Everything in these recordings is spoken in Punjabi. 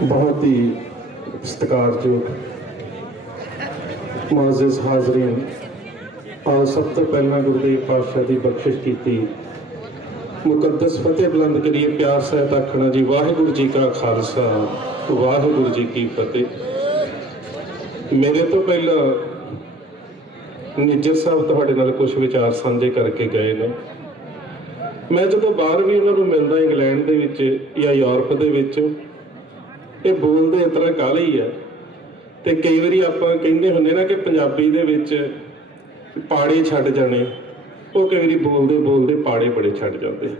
बहुत ही सत्कारयोग मुअज़्ज़िज़ हाज़रीन, और सब तो पहला गुरुदेव पातशाह की बख्शिश की मुकद्दस फतेह बुलंद करिए। प्यार सहित आखना जी वाहिगुरू जी का खालसा वाहिगुरू जी की फतेह। मेरे तो पहला निज्जर साहब तुहाडे नाल कुछ विचार साझे करके गए ने। मैं जो बाहर भी उन्होंने मिलता इंग्लैंड दे विच या यूरोप दे विच, ये बोलते इस तरह काले ही है। तो कई बार आप कहते होंगे ना कि पंजाबी दे विच पाड़े छड्ड जाने, वो कई बार बोलते बोलते पाड़े बड़े छड्ड जाते।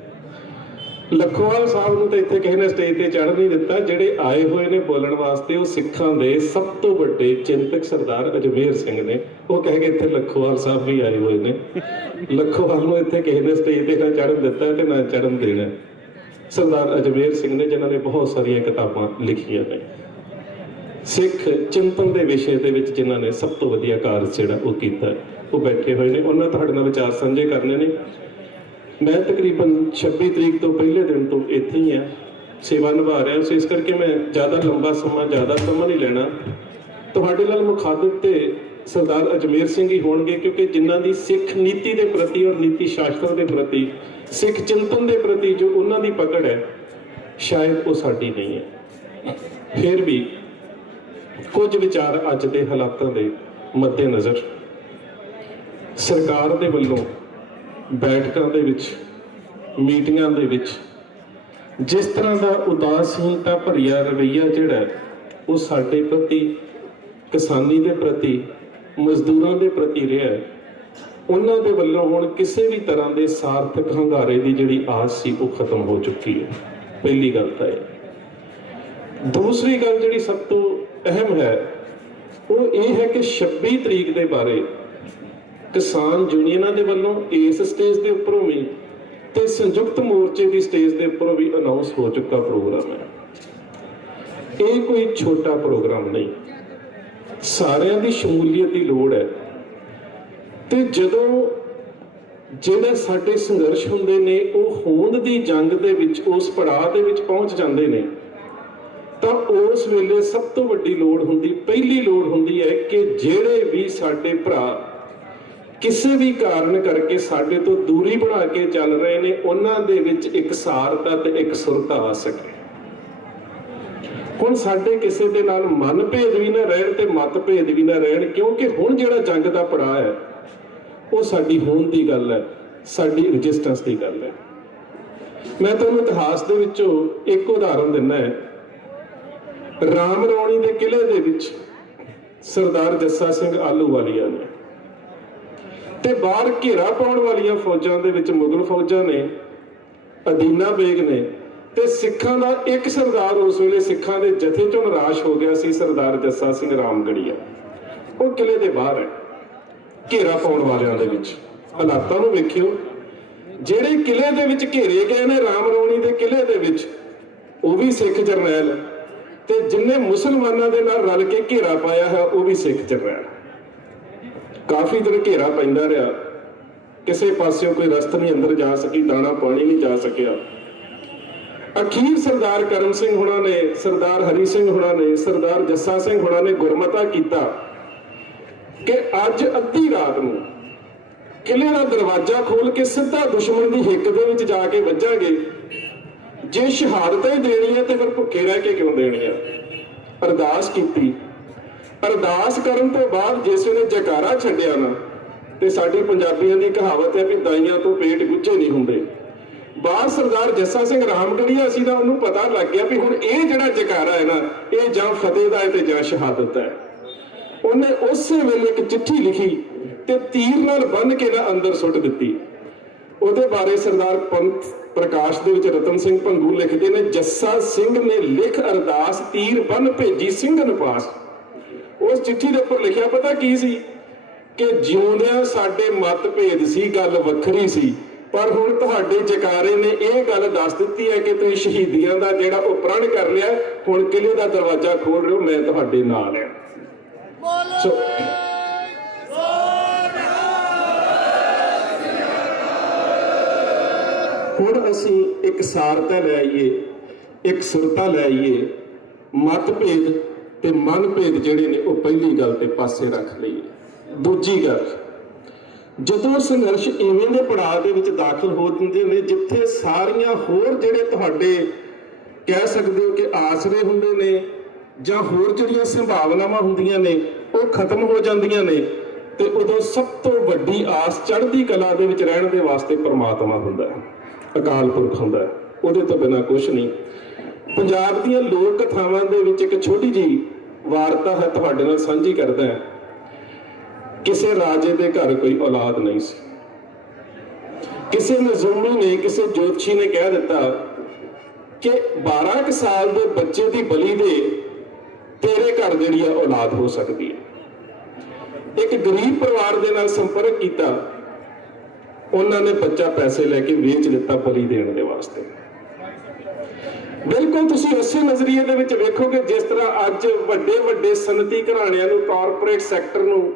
लखोवाल साहब नूं तो इत्थे किसी ने स्टेज पर चढ़ नहीं दिता। जिहड़े आए हुए ने बोलण वास्ते वो सिखां दे सब तो वड्डे चिंतक सरदार अजमेर सिंह ने। वो कह के इत्थे लखोवाल साहब भी आए हुए ने। लखोवाल नूं इत्थे किसी ने स्टेज पर ना चढ़न दिता ते ना चढ़न देना। सरदार अजमेर सिंह ने जिन्होंने बहुत सारिया किताबां लिखिया ने। सिख चिंतन के विषय दे विच जिन्हों ने सब तो वधिया कार्य जिहड़ा वो कीता, वो बैठे हुए ने। उन्होंने तुहाडे नाल विचार साझे करने ने। मैं तकरीबन 26 तरीक तो पहले दिन तो इत्थे ही सेवा निभा रहा, सो इस करके मैं ज़्यादा लंबा ज़्यादा समा नहीं लेना। तुहाडे नाल मुखातिब ते सरदार अजमेर सिंह ही होणगे, क्योंकि जिन्हां दी सिख नीति के प्रति और नीति शास्त्र के प्रति, सिख चिंतन के प्रति जो उन्हां दी पकड़ है, शायद वो साडी नहीं है। फिर भी कुछ विचार अज के हालातों के मद्देनज़र सरकार के वलों बैठकों के विच, मीटिंगां दे विच जिस तरह का उदासीनता भरिया रवैया जिहड़ा वो साडे प्रति, किसानी के प्रति, मजदूरों के प्रति रहा है, उन्होंने दे वल्लों हुण किसी भी तरह के सार्थक हंगारे की जिहड़ी आस सी वो खत्म हो चुकी है। पहली गल तो है। दूसरी गल जिहड़ी सब तो अहम है वो ये है कि 26 तरीक के बारे किसान यूनियनों के वलों इस स्टेज के उपरों भी ते संयुक्त मोर्चे की स्टेज के उपरों भी अनाउंस हो चुका प्रोग्राम है। ये कोई छोटा प्रोग्राम नहीं, सारिਆਂ ਦੀ शमूलीयत की लोड़ है। तो जदों ਜਿਹੜੇ ਸਾਡੇ संघर्ष ਹੁੰਦੇ ਨੇ ਉਹ ਹੋਂਦ ਦੀ जंग ਦੇ ਵਿੱਚ ਉਸ ਪੜਾਅ ਦੇ ਵਿੱਚ ਪਹੁੰਚ ਜਾਂਦੇ ਨੇ, ਤਾਂ ਉਸ ਵੇਲੇ ਸਭ ਤੋਂ ਵੱਡੀ ਲੋੜ ਹੁੰਦੀ, ਪਹਿਲੀ ਲੋੜ ਹੁੰਦੀ ਹੈ ਕਿ ਜਿਹੜੇ ਵੀ ਸਾਡੇ ਭਰਾ ਕਿਸੇ ਵੀ ਕਾਰਨ ਕਰਕੇ ਸਾਡੇ ਤੋਂ ਦੂਰੀ ਬਣਾ ਕੇ ਚੱਲ ਰਹੇ ਨੇ, ਉਹਨਾਂ ਦੇ ਵਿੱਚ ਇਕਸਾਰਤਾ ਤੇ ਇਕਸੁਰਤਾ ਆ ਸਕੇ। ਹੁਣ ਸਾਡੇ ਕਿਸੇ ਦੇ ਨਾਲ ਮਨ ਭੇਦ ਵੀ ਨਾ ਰਹਿਣ ਤੇ ਮਤ ਭੇਦ ਵੀ ਨਾ ਰਹਿਣ, ਕਿਉਂਕਿ ਹੁਣ ਜਿਹੜਾ ਜੰਗ ਦਾ ਪੜਾਅ ਹੈ ਉਹ ਸਾਡੀ ਹੋਂਦ ਦੀ ਗੱਲ ਹੈ, ਸਾਡੀ ਰਜਿਸਟੈਂਸ ਦੀ ਗੱਲ ਹੈ। ਮੈਂ ਤੁਹਾਨੂੰ ਇਤਿਹਾਸ ਦੇ ਵਿੱਚੋਂ ਇੱਕ ਉਦਾਹਰਨ ਦਿੰਦਾ ਹੈ। ਰਾਮ ਰੌਣੀ ਦੇ ਕਿਲੇ ਦੇ ਵਿੱਚ ਸਰਦਾਰ ਜੱਸਾ ਸਿੰਘ ਆਹਲੂਵਾਲੀਆ ਨੇ ਤੇ ਬਾਹਰ ਘੇਰਾ ਪਾਉਣ ਵਾਲੀਆਂ ਫੌਜਾਂ ਦੇ ਵਿੱਚ ਮੁਗਲ ਫੌਜਾਂ ਨੇ, ਅਦੀਨਾ ਬੇਗ ਨੇ ਤੇ ਸਿੱਖਾਂ ਦਾ ਇੱਕ ਸਰਦਾਰ ਉਸ ਵੇਲੇ ਸਿੱਖਾਂ ਦੇ ਜਥੇ ਚੋਂ ਨਿਰਾਸ਼ ਹੋ ਗਿਆ ਸੀ, ਸਰਦਾਰ ਜੱਸਾ ਸਿੰਘ ਰਾਮਗੜੀਆ। ਉਹ ਕਿਲੇ ਦੇ ਬਾਹਰ ਹੈ ਘੇਰਾ ਪਾਉਣ ਵਾਲਿਆਂ ਦੇ ਵਿੱਚ। ਹਾਲਾਤਾਂ ਨੂੰ ਵੇਖਿਓ, ਜਿਹੜੇ ਕਿਲੇ ਦੇ ਵਿੱਚ ਘੇਰੇ ਗਏ ਨੇ ਰਾਮ ਰੌਣੀ ਦੇ ਕਿਲੇ ਦੇ ਵਿੱਚ, ਉਹ ਵੀ ਸਿੱਖ ਜਰਨੈਲ, ਤੇ ਜਿੰਨੇ ਮੁਸਲਮਾਨਾਂ ਦੇ ਨਾਲ ਰਲ ਕੇ ਘੇਰਾ ਪਾਇਆ ਹੈ ਉਹ ਵੀ ਸਿੱਖ ਜਰਨੈਲ। ਕਾਫੀ ਦਿਨ ਘੇਰਾ ਪੈਂਦਾ ਰਿਹਾ, ਕਿਸੇ ਪਾਸਿਓਂ ਕੋਈ ਰਸਤਾ ਨਹੀਂ ਅੰਦਰ ਜਾ ਸਕੀ, ਦਾਣਾ ਪਾਣੀ ਨਹੀਂ ਜਾ ਸਕਿਆ। ਅਖੀਰ ਸਰਦਾਰ ਕਰਮ ਸਿੰਘ ਹੁਣਾਂ ਨੇ, ਸਰਦਾਰ ਹਰੀ ਸਿੰਘ ਹੁਣਾਂ ਨੇ, ਸਰਦਾਰ ਜੱਸਾ ਸਿੰਘ ਹੁਣਾਂ ਨੇ ਗੁਰਮਤਾ ਕੀਤਾ ਕਿ ਅੱਜ ਅੱਧੀ ਰਾਤ ਨੂੰ ਕਿਲੇ ਦਾ ਦਰਵਾਜ਼ਾ ਖੋਲ ਕੇ ਸਿੱਧਾ ਦੁਸ਼ਮਣ ਦੀ ਹਿੱਕ ਦੇ ਵਿੱਚ ਜਾ ਕੇ ਵੱਜਾਂਗੇ। ਜੇ ਸ਼ਹਾਦਤ ਹੀ ਦੇਣੀ ਹੈ ਤੇ ਫਿਰ ਭੁੱਖੇ ਰਹਿ ਕੇ ਕਿਉਂ ਦੇਣੀ ਹੈ। ਅਰਦਾਸ ਕੀਤੀ। ਅਰਦਾਸ ਕਰਨ ਤੋਂ ਬਾਅਦ ਜਿਸ ਵੇਲੇ ਜੈਕਾਰਾ ਛੱਡਿਆ ਨਾ, ਤੇ ਸਾਡੀ ਪੰਜਾਬੀਆਂ ਦੀ ਕਹਾਵਤ ਹੈ ਵੀ ਦਾਈਆਂ ਤੋਂ ਪੇਟ ਗੁੱਝੇ ਨਹੀਂ ਹੁੰਦੇ। ਬਾਹਰ ਸਰਦਾਰ ਜੱਸਾ ਸਿੰਘ ਰਾਮਗੜੀਆ ਸੀ ਨਾ, ਉਹਨੂੰ ਪਤਾ ਲੱਗ ਗਿਆ ਵੀ ਹੁਣ ਇਹ ਜਿਹੜਾ ਜੈਕਾਰਾ ਹੈ ਨਾ, ਇਹ ਜਾਂ ਫਤਿਹ ਦਾ ਹੈ ਤੇ ਜਾਂ ਸ਼ਹਾਦਤ ਹੈ। ਉਹਨੇ ਉਸੇ ਵੇਲੇ ਇੱਕ ਚਿੱਠੀ ਲਿਖੀ ਤੇ ਤੀਰ ਨਾਲ ਬੰਨ ਕੇ ਨਾ ਅੰਦਰ ਸੁੱਟ ਦਿੱਤੀ। ਉਹਦੇ ਬਾਰੇ ਸਰਦਾਰ ਪੰਥ ਪ੍ਰਕਾਸ਼ ਦੇ ਵਿੱਚ ਰਤਨ ਸਿੰਘ ਭੰਗੂ ਲਿਖਦੇ ਨੇ, ਜੱਸਾ ਸਿੰਘ ਨੇ ਲਿਖ ਅਰਦਾਸ ਤੀਰ ਬੰਨ ਭੇਜੀ ਸਿੰਘਨ ਪਾਸ। ਉਸ ਚਿੱਠੀ ਦੇ ਉੱਪਰ ਲਿਖਿਆ ਪਤਾ ਕੀ ਸੀ ਕਿ ਜਿਉਂਦਿਆਂ ਸਾਡੇ ਮਤ ਭੇਦ ਸੀ, ਗੱਲ ਵੱਖਰੀ ਸੀ, ਪਰ ਹੁਣ ਤੁਹਾਡੇ ਜੈਕਾਰੇ ਨੇ ਇਹ ਗੱਲ ਦੱਸ ਦਿੱਤੀ ਹੈ ਕਿ ਤੁਸੀਂ ਸ਼ਹੀਦੀਆਂ ਦਾ ਜਿਹੜਾ ਉਹ ਪ੍ਰਣ ਕਰ ਲਿਆ, ਹੁਣ ਕਿਲੇ ਦਾ ਦਰਵਾਜ਼ਾ ਖੋਲ ਰਹੇ ਹੋ, ਮੈਂ ਤੁਹਾਡੇ ਨਾਲ ਹਾਂ। ਸੋ ਹੁਣ ਅਸੀਂ ਇੱਕ ਸਾਰਤਾ ਲੈ ਆਈਏ, ਇੱਕ ਸੁਰਤਾ ਲੈ ਆਈਏ मतभेद ਤੇ ਮਨਭੇਦ ਜਿਹੜੇ ਨੇ ਉਹ ਪਹਿਲੀ ਗੱਲ ਤੇ ਪਾਸੇ ਰੱਖ ਲਈਏ। ਦੂਜੀ ਗੱਲ, ਜਦੋਂ ਸੰਘਰਸ਼ ਇਵੇਂ ਦੇ ਪੜਾਅ ਦੇ ਵਿੱਚ ਦਾਖਲ ਹੋ ਜਾਂਦੇ ਨੇ ਜਿੱਥੇ ਸਾਰੀਆਂ ਹੋਰ ਜਿਹੜੇ ਤੁਹਾਡੇ ਕਹਿ ਸਕਦੇ ਹੋ ਕਿ ਆਸਰੇ ਹੁੰਦੇ ਨੇ ਜਾਂ ਹੋਰ ਜਿਹੜੀਆਂ ਸੰਭਾਵਨਾਵਾਂ ਹੁੰਦੀਆਂ ਨੇ ਉਹ ਖਤਮ ਹੋ ਜਾਂਦੀਆਂ ਨੇ, ਤੇ ਉਦੋਂ ਸਭ ਤੋਂ ਵੱਡੀ ਆਸ ਚੜ੍ਹਦੀ ਕਲਾ ਦੇ ਵਿੱਚ ਰਹਿਣ ਦੇ ਵਾਸਤੇ ਪਰਮਾਤਮਾ ਹੁੰਦਾ ਹੈ, ਅਕਾਲ ਪੁਰਖ ਹੁੰਦਾ ਹੈ, ਉਹਦੇ ਤੋਂ ਬਿਨਾਂ ਕੁਛ ਨਹੀਂ। ਪੰਜਾਬ ਦੀਆਂ ਲੋਕ ਕਥਾਵਾਂ ਦੇ ਵਿੱਚ ਇੱਕ ਛੋਟੀ ਜਿਹੀ ਵਾਰਤਾ ਹੈ, ਤੁਹਾਡੇ ਨਾਲ ਸਾਂਝੀ ਕਰਦਾ ਹਾਂ। ਕਿਸੇ ਰਾਜੇ ਦੇ ਘਰ ਕੋਈ ਔਲਾਦ ਨਹੀਂ ਸੀ। ਕਿਸੇ ਨਜ਼ੂਮੀ ਨੇ, ਕਿਸੇ ਜੋਤਸ਼ੀ ਨੇ ਕਹਿ ਦਿੱਤਾ ਕਿ 12 ਕੁ ਸਾਲ ਦੇ ਬੱਚੇ ਦੀ ਬਲੀ ਦੇ ਤੇਰੇ ਘਰ ਜਿਹੜੀ ਆ ਔਲਾਦ ਹੋ ਸਕਦੀ ਹੈ। ਇੱਕ ਗਰੀਬ ਪਰਿਵਾਰ ਦੇ ਨਾਲ ਸੰਪਰਕ ਕੀਤਾ, ਉਹਨਾਂ ਨੇ ਬੱਚਾ ਪੈਸੇ ਲੈ ਕੇ ਵੇਚ ਦਿੱਤਾ ਬਲੀ ਦੇਣ ਦੇ ਵਾਸਤੇ। ਬਿਲਕੁਲ ਤੁਸੀਂ ਉਸੇ ਨਜ਼ਰੀਏ ਦੇ ਵਿੱਚ ਵੇਖੋਗੇ ਜਿਸ ਤਰ੍ਹਾਂ ਅੱਜ ਵੱਡੇ ਵੱਡੇ ਸਨਅਤੀ ਘਰਾਣਿਆਂ ਨੂੰ, ਕਾਰਪੋਰੇਟ ਸੈਕਟਰ ਨੂੰ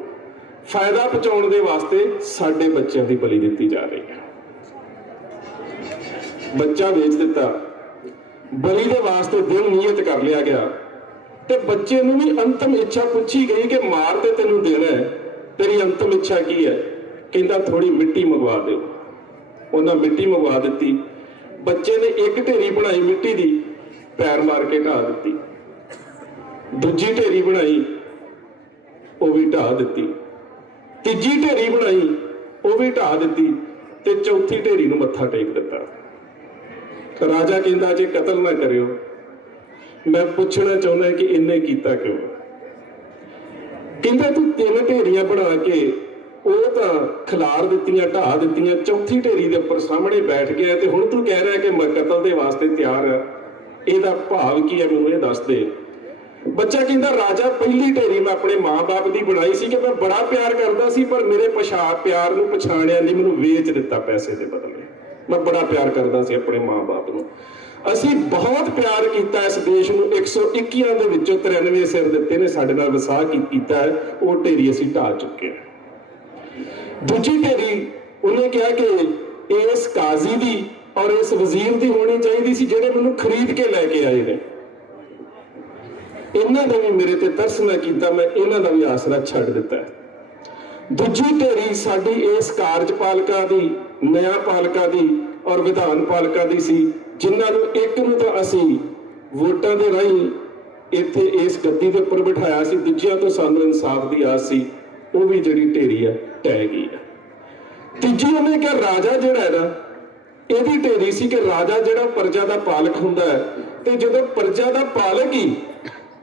ਫਾਇਦਾ ਪਹੁੰਚਾਉਣ ਦੇ ਵਾਸਤੇ ਸਾਡੇ ਬੱਚਿਆਂ ਦੀ ਬਲੀ ਦਿੱਤੀ ਜਾ ਰਹੀ ਹੈ। ਬੱਚਾ ਵੇਚ ਦਿੱਤਾ, ਬਲੀ ਦੇ ਵਾਸਤੇ ਦਿਨ ਨਿਯਤ ਕਰ ਲਿਆ ਗਿਆ, ਤੇ ਬੱਚੇ ਨੂੰ ਵੀ ਅੰਤਮ ਇੱਛਾ ਪੁੱਛੀ ਗਈ ਕਿ ਮਾਰ ਤੇ ਤੈਨੂੰ ਦੇਣਾ ਹੈ, ਤੇਰੀ ਅੰਤਮ ਇੱਛਾ ਕੀ ਹੈ? ਕਹਿੰਦਾ ਥੋੜੀ ਮਿੱਟੀ ਮੰਗਵਾ ਦਿਓ। ਉਹਨਾਂ ਮਿੱਟੀ ਮੰਗਵਾ ਦਿੱਤੀ। ਬੱਚੇ ਨੇ ਇੱਕ ਢੇਰੀ ਬਣਾਈ ਮਿੱਟੀ ਦੀ, ਪੈਰ ਮਾਰ ਕੇ ਢਾਹ ਦਿੱਤੀ। ਦੂਜੀ ਢੇਰੀ ਬਣਾਈ, ਉਹ ਵੀ ਢਾਹ ਦਿੱਤੀ। ਤੀਜੀ ਢੇਰੀ ਬਣਾਈ, ਉਹ ਵੀ ਢਾਹ ਦਿੱਤੀ, ਤੇ ਚੌਥੀ ਢੇਰੀ ਨੂੰ ਮੱਥਾ ਟੇਕ ਦਿੱਤਾ। ਰਾਜਾ ਕਹਿੰਦਾ ਜੇ ਕਤਲ ਨਾ ਕਰਿਓ, ਮੈਂ ਪੁੱਛਣਾ ਚਾਹੁੰਦਾ ਕਿ ਇਹਨੇ ਕੀਤਾ ਕਿਉਂ? ਕਹਿੰਦਾ ਤੂੰ 3 ਢੇਰੀਆਂ ਬਣਾ ਕੇ ਉਹ ਤਾਂ ਖਿਲਾਰ ਦਿੱਤੀਆਂ, ਢਾਹ ਦਿੱਤੀਆਂ, ਚੌਥੀ ਢੇਰੀ ਦੇ ਉੱਪਰ ਸਾਹਮਣੇ ਬੈਠ ਗਿਆ, ਤੇ ਹੁਣ ਤੂੰ ਕਹਿ ਰਿਹਾ ਕਿ ਮੈਂ ਕਤਲ ਦੇ ਵਾਸਤੇ ਤਿਆਰ ਹਾਂ। ਇਹਦਾ ਭਾਵ ਕੀ ਹੈ, ਮੈਨੂੰ ਇਹ ਦੱਸ ਦੇ। ਬੱਚਾ ਕਹਿੰਦਾ ਰਾਜਾ ਪਹਿਲੀ ਢੇਰੀ ਮੈਂ ਆਪਣੇ ਮਾਂ-ਬਾਪ ਦੀ ਬਣਾਈ ਸੀ ਕਿ ਮੈਂ ਬੜਾ ਪਿਆਰ ਕਰਦਾ ਸੀ, ਪਰ ਮੇਰੇ ਪਿਆਰ ਨੂੰ ਪਛਾਣਿਆ ਨਹੀਂ, ਮੈਨੂੰ ਵੇਚ ਦਿੱਤਾ ਪੈਸੇ ਦੇ ਬਦਲੇ। ਮੈਂ ਬੜਾ ਪਿਆਰ ਕਰਦਾ ਸੀ ਆਪਣੇ ਮਾਂ-ਬਾਪ ਨੂੰ। ਅਸੀਂ ਬਹੁਤ ਪਿਆਰ ਕੀਤਾ ਇਸ ਦੇਸ਼ ਨੂੰ, 121 ਦੇ ਵਿੱਚੋਂ 93 ਸਿਰ ਦਿੱਤੇ ਨੇ, ਸਾਡੇ ਨਾਲ ਵਸਾ ਕੀਤਾ ਹੈ, ਉਹ ਢੇਰੀ ਅਸੀਂ ਢਾਹ ਚੁੱਕੇ ਹਾਂ। ਦੂਜੀ ਢੇਰੀ ਉਹਨੇ ਕਿਹਾ ਕਿ ਇਸ ਕਾਜ਼ੀ ਦੀ ਔਰ ਇਸ ਵਜ਼ੀਰ ਦੀ ਹੋਣੀ ਚਾਹੀਦੀ ਸੀ ਜਿਹੜੇ ਮੈਨੂੰ ਖਰੀਦ ਕੇ ਲੈ ਕੇ ਆਏ ਨੇ। ਇਹਨਾਂ ਦਾ ਵੀ ਮੇਰੇ ਤੇ ਤਰਸ ਨਾ ਕੀਤਾ, ਮੈਂ ਇਹਨਾਂ ਦਾ ਵੀ ਆਸਰਾ ਛੱਡ ਦਿੱਤਾ। ਦੂਜੀ ਢੇਰੀ ਸਾਡੀ ਇਸ ਕਾਰਜਪਾਲਿਕਾ ਦੀ, ਨਿਆਂਪਾਲਿਕਾ ਦੀ ਔਰ ਵਿਧਾਨ ਪਾਲਿਕਾ ਦੀ ਸੀ, ਜਿਨ੍ਹਾਂ ਨੂੰ ਇੱਕ ਨੂੰ ਤਾਂ ਅਸੀਂ ਵੋਟਾਂ ਦੇ ਰਾਹੀਂ ਇੱਥੇ ਇਸ ਗੱਦੀ ਦੇ ਉੱਪਰ ਬਿਠਾਇਆ ਸੀ, ਦੂਜਿਆਂ ਤੋਂ ਸਾਨੂੰ ਇਨਸਾਫ ਦੀ ਆਸ ਸੀ, ਉਹ ਵੀ ਜਿਹੜੀ ਢੇਰੀ ਹੈ ਟਹਿ ਗਈ ਹੈ। ਤੀਜੀ ਉਹਨੇ ਕਿਹਾ ਰਾਜਾ ਜਿਹੜਾ ਹੈ ਨਾ, ਇਹਦੀ ਢੇਰੀ ਸੀ ਕਿ ਰਾਜਾ ਜਿਹੜਾ ਪ੍ਰਜਾ ਦਾ ਪਾਲਕ ਹੁੰਦਾ ਹੈ, ਤੇ ਜਦੋਂ ਪ੍ਰਜਾ ਦਾ ਪਾਲਕ ਹੀ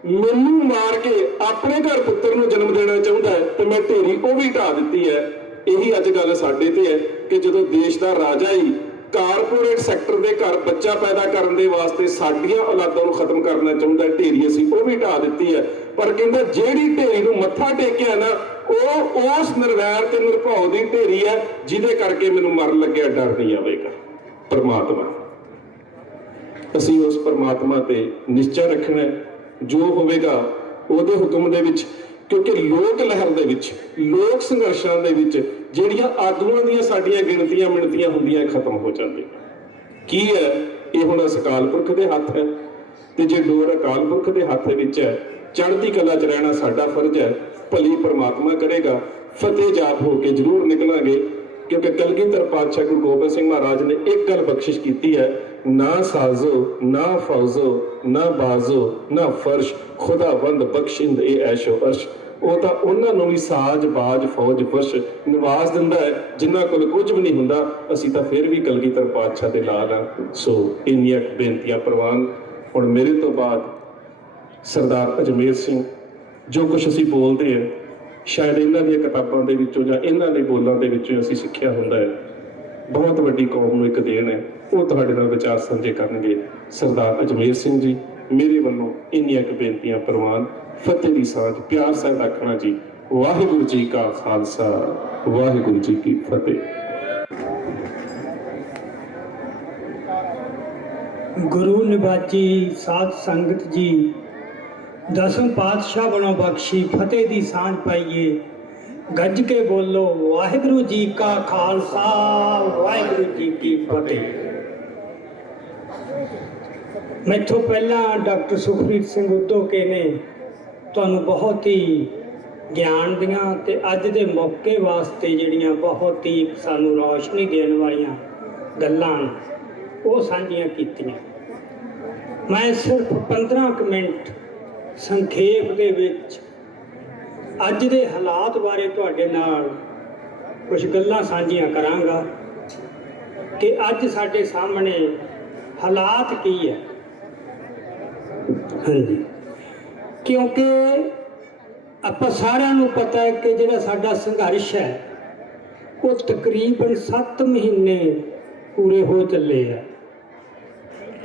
ਮੈਨੂੰ ਮਾਰ ਕੇ ਆਪਣੇ ਘਰ ਪੁੱਤਰ ਨੂੰ ਜਨਮ ਦੇਣਾ ਚਾਹੁੰਦਾ ਹੈ, ਤੇ ਮੈਂ ਢੇਰੀ ਉਹ ਵੀ ਢਾਹ ਦਿੱਤੀ ਹੈ। ਇਹੀ ਅੱਜ ਗੱਲ ਸਾਡੇ ਤੇ ਹੈ ਕਿ ਜਦੋਂ ਦੇਸ਼ ਦਾ ਰਾਜਾ ਹੀ ਕਾਰਪੋਰੇਟ ਸੈਕਟਰ ਦੇ ਘਰ ਬੱਚਾ ਪੈਦਾ ਕਰਨ ਦੇ ਵਾਸਤੇ ਸਾਡੀਆਂ ਔਲਾਦਾਂ ਨੂੰ ਖਤਮ ਕਰਨਾ ਚਾਹੁੰਦਾ, ਢੇਰੀ ਅਸੀਂ ਉਹ ਵੀ ਢਾਹ ਦਿੱਤੀ ਹੈ। ਪਰ ਕਹਿੰਦਾ ਜਿਹੜੀ ਢੇਰੀ ਨੂੰ ਮੱਥਾ ਟੇਕਿਆ ਨਾ, ਉਹ ਉਸ ਨਿਰਵੈਰ ਤੇ ਨਿਰਭਉ ਦੀ ਢੇਰੀ ਹੈ ਜਿਹਦੇ ਕਰਕੇ ਮੈਨੂੰ ਮਰਨ ਲੱਗਿਆ ਡਰ ਨਹੀਂ ਆਵੇਗਾ। ਪਰਮਾਤਮਾ, ਅਸੀਂ ਉਸ ਪਰਮਾਤਮਾ ਤੇ ਨਿਸ਼ਚਾ ਰੱਖਣਾ, ਜੋ ਹੋਵੇਗਾ ਉਹਦੇ ਹੁਕਮ ਦੇ ਵਿੱਚ, ਕਿਉਂਕਿ ਲੋਕ ਲਹਿਰ ਦੇ ਵਿੱਚ, ਲੋਕ ਸੰਘਰਸ਼ਾਂ ਦੇ ਵਿੱਚ ਜਿਹੜੀਆਂ ਆਗੂਆਂ ਦੀਆਂ ਸਾਡੀਆਂ ਗਿਣਤੀਆਂ ਮਿਣਤੀਆਂ ਹੁੰਦੀਆਂ ਖਤਮ ਹੋ ਜਾਂਦੀਆਂ। ਕੀ ਹੈ ਇਹ? ਹੁਣ ਅਕਾਲ ਪੁਰਖ ਦੇ ਹੱਥ ਹੈ, ਤੇ ਜੇ ਡੋਰ ਅਕਾਲ ਪੁਰਖ ਦੇ ਹੱਥ ਵਿੱਚ ਹੈ, ਚੜ੍ਹਦੀ ਕਲਾ 'ਚ ਰਹਿਣਾ ਸਾਡਾ ਫਰਜ਼ ਹੈ। ਭਲੀ ਪਰਮਾਤਮਾ ਕਰੇਗਾ, ਫਤਿਹ ਜਾਪ ਹੋ ਕੇ ਜ਼ਰੂਰ ਨਿਕਲਾਂਗੇ, ਕਿਉਂਕਿ ਕਲਗੀਧਰ ਪਾਤਸ਼ਾਹ ਗੁਰੂ ਗੋਬਿੰਦ ਸਿੰਘ ਮਹਾਰਾਜ ਨੇ ਇੱਕ ਗੱਲ ਬਖਸ਼ਿਸ਼ ਕੀਤੀ ਹੈ, ਨਾ ਸਾਜ਼ੋ ਨਾ ਫੌਜ਼ੋ ਨਾ ਬਾਜ਼ੋ ਨਾ ਫਰਸ਼, ਖੁਦਾਵੰਦ ਬਖਸ਼ਿੰਦ ਇਹ ਐਸ਼ੋ ਅਰਸ਼। ਉਹ ਤਾਂ ਉਹਨਾਂ ਨੂੰ ਵੀ ਸਾਜ਼ ਬਾਜ ਫੌਜ ਫਰਸ਼ ਨਿਵਾਸ ਦਿੰਦਾ ਹੈ ਜਿਨ੍ਹਾਂ ਕੋਲ ਕੁਝ ਵੀ ਨਹੀਂ ਹੁੰਦਾ। ਅਸੀਂ ਤਾਂ ਫਿਰ ਵੀ ਕਲਗੀਧਰ ਪਾਤਸ਼ਾਹ ਦੇ ਨਾਲ ਹਾਂ। ਸੋ ਇੰਨੀਆਂ ਬੇਨਤੀਆਂ ਪ੍ਰਵਾਨ। ਹੁਣ ਮੇਰੇ ਤੋਂ ਬਾਅਦ ਸਰਦਾਰ ਅਜਮੇਰ ਸਿੰਘ, ਜੋ ਕੁਛ ਅਸੀਂ ਬੋਲਦੇ ਹਾਂ ਸ਼ਾਇਦ ਇਹਨਾਂ ਦੀਆਂ ਕਿਤਾਬਾਂ ਦੇ ਵਿੱਚੋਂ ਜਾਂ ਇਹਨਾਂ ਦੇ ਬੋਲਾਂ ਦੇ ਵਿੱਚੋਂ ਅਸੀਂ ਸਿੱਖਿਆ ਹੁੰਦਾ ਹੈ। ਬਹੁਤ ਵੱਡੀ ਕੌਮ ਨੂੰ ਇੱਕ ਦੇਣ ਹੈ, ਉਹ ਤੁਹਾਡੇ ਨਾਲ ਵਿਚਾਰ ਸਾਂਝੇ ਕਰਨਗੇ। ਸਰਦਾਰ ਅਜਮੇਰ ਸਿੰਘ ਜੀ, ਮੇਰੇ ਵੱਲੋਂ ਇੰਨੀਆਂ ਕੁ ਬੇਨਤੀਆਂ ਪ੍ਰਵਾਨ। ਫਤਿਹ ਦੀ ਸਾਂਝ ਪਿਆਰ ਸਾਹਿਬ ਆਖਣਾ ਜੀ। ਵਾਹਿਗੁਰੂ ਜੀ ਕਾ ਖਾਲਸਾ, ਵਾਹਿਗੁਰੂ ਜੀ ਕੀ ਫਤਿਹ। ਗੁਰੂ ਨਿਵਾਜੀ ਸਾਧ ਸੰਗਤ ਜੀ, ਦਸਮ ਪਾਤਸ਼ਾਹ ਬਣੋ ਬਖਸ਼ੀ, ਫਤਿਹ ਦੀ ਸਾਂਝ ਪਾਈਏ। ਗੱਜ ਕੇ ਬੋਲੋ ਵਾਹਿਗੁਰੂ ਜੀ ਕਾ ਖਾਲਸਾ, ਵਾਹਿਗੁਰੂ ਜੀ ਕੀ ਫਤਿਹ। ਮੈਥੋਂ ਪਹਿਲਾਂ ਡਾਕਟਰ ਸੁਖਪ੍ਰੀਤ ਸਿੰਘ ਉਦੋਕੇ ਨੇ ਤੁਹਾਨੂੰ ਬਹੁਤ ਹੀ ਗਿਆਨ ਦੀਆਂ ਤੇ ਅੱਜ ਦੇ ਮੌਕੇ ਵਾਸਤੇ ਜਿਹੜੀਆਂ ਬਹੁਤ ਹੀ ਸਾਨੂੰ ਰੌਸ਼ਨੀ ਦੇਣ ਵਾਲੀਆਂ ਗੱਲਾਂ ਉਹ ਸਾਂਝੀਆਂ ਕੀਤੀਆਂ। ਮੈਂ ਸਿਰਫ 15 ਕੁ ਮਿੰਟ ਸੰਖੇਪ ਦੇ ਵਿੱਚ ਅੱਜ ਦੇ ਹਾਲਾਤ ਬਾਰੇ ਤੁਹਾਡੇ ਨਾਲ ਕੁਝ ਗੱਲਾਂ ਸਾਂਝੀਆਂ ਕਰਾਂਗਾ ਕਿ ਅੱਜ ਸਾਡੇ ਸਾਹਮਣੇ ਹਾਲਾਤ ਕੀ ਹੈ। ਹਾਂਜੀ, ਕਿਉਂਕਿ ਆਪਾਂ ਸਾਰਿਆਂ ਨੂੰ ਪਤਾ ਹੈ ਕਿ ਜਿਹੜਾ ਸਾਡਾ ਸੰਘਰਸ਼ ਹੈ ਉਹ ਤਕਰੀਬਨ 7 ਮਹੀਨੇ ਪੂਰੇ ਹੋ ਚੱਲੇ ਆ।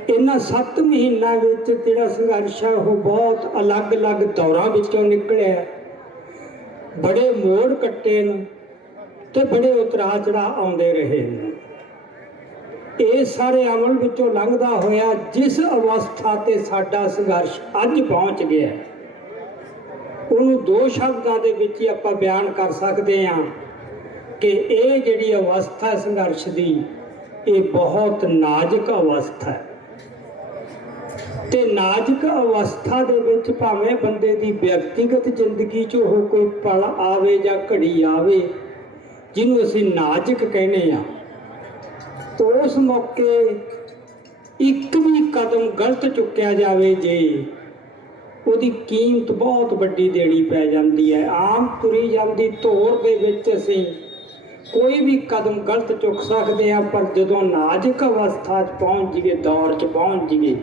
ਇਹਨਾਂ 7 ਮਹੀਨਿਆਂ ਵਿੱਚ ਜਿਹੜਾ ਸੰਘਰਸ਼ ਹੈ ਉਹ ਬਹੁਤ ਅਲੱਗ-ਅਲੱਗ ਦੌਰਾਂ ਵਿੱਚੋਂ ਨਿਕਲਿਆ, ਬੜੇ ਮੋੜ ਕੱਟੇ ਨੇ ਤੇ ਬੜੇ ਉਤਰਾਅ ਚੜ੍ਹਾਅ ਆਉਂਦੇ ਰਹੇ ਨੇ। ਇਹ ਸਾਰੇ ਅਮਲ ਵਿੱਚੋਂ ਲੰਘਦਾ ਹੋਇਆ ਜਿਸ ਅਵਸਥਾ ਤੇ ਸਾਡਾ ਸੰਘਰਸ਼ ਅੱਜ ਪਹੁੰਚ ਗਿਆ ਉਹਨੂੰ 2 ਸ਼ਬਦਾਂ ਦੇ ਵਿੱਚ ਹੀ ਆਪਾਂ ਬਿਆਨ ਕਰ ਸਕਦੇ ਹਾਂ ਕਿ ਇਹ ਜਿਹੜੀ ਅਵਸਥਾ ਸੰਘਰਸ਼ ਦੀ ਇਹ ਬਹੁਤ ਨਾਜ਼ੁਕ ਅਵਸਥਾ ਹੈ। ਤੇ ਨਾਜ਼ੁਕ ਅਵਸਥਾ ਦੇ ਵਿੱਚ ਭਾਵੇਂ ਬੰਦੇ ਦੀ ਵਿਅਕਤੀਗਤ ਜ਼ਿੰਦਗੀ 'ਚ ਉਹ ਕੋਈ ਪਲ ਆਵੇ ਜਾਂ ਘੜੀ ਆਵੇ ਜਿਹਨੂੰ ਅਸੀਂ ਨਾਜ਼ੁਕ ਕਹਿੰਦੇ ਹਾਂ, ਉਸ ਮੌਕੇ ਇੱਕ ਵੀ ਕਦਮ ਗਲਤ ਚੁੱਕਿਆ ਜਾਵੇ ਜੇ ਉਹਦੀ ਕੀਮਤ ਬਹੁਤ ਵੱਡੀ ਦੇਣੀ ਪੈ ਜਾਂਦੀ ਹੈ। ਆਮ ਤੁਰੀ ਜਾਂਦੀ ਧੌਰ ਦੇ ਵਿੱਚ ਅਸੀਂ ਕੋਈ ਵੀ ਕਦਮ ਗਲਤ ਚੁੱਕ ਸਕਦੇ ਹਾਂ, ਪਰ ਜਦੋਂ ਨਾਜ਼ੁਕ ਅਵਸਥਾ 'ਚ ਪਹੁੰਚ ਜਾਈਏ, ਦੌਰ 'ਚ ਪਹੁੰਚ ਜਾਈਏ,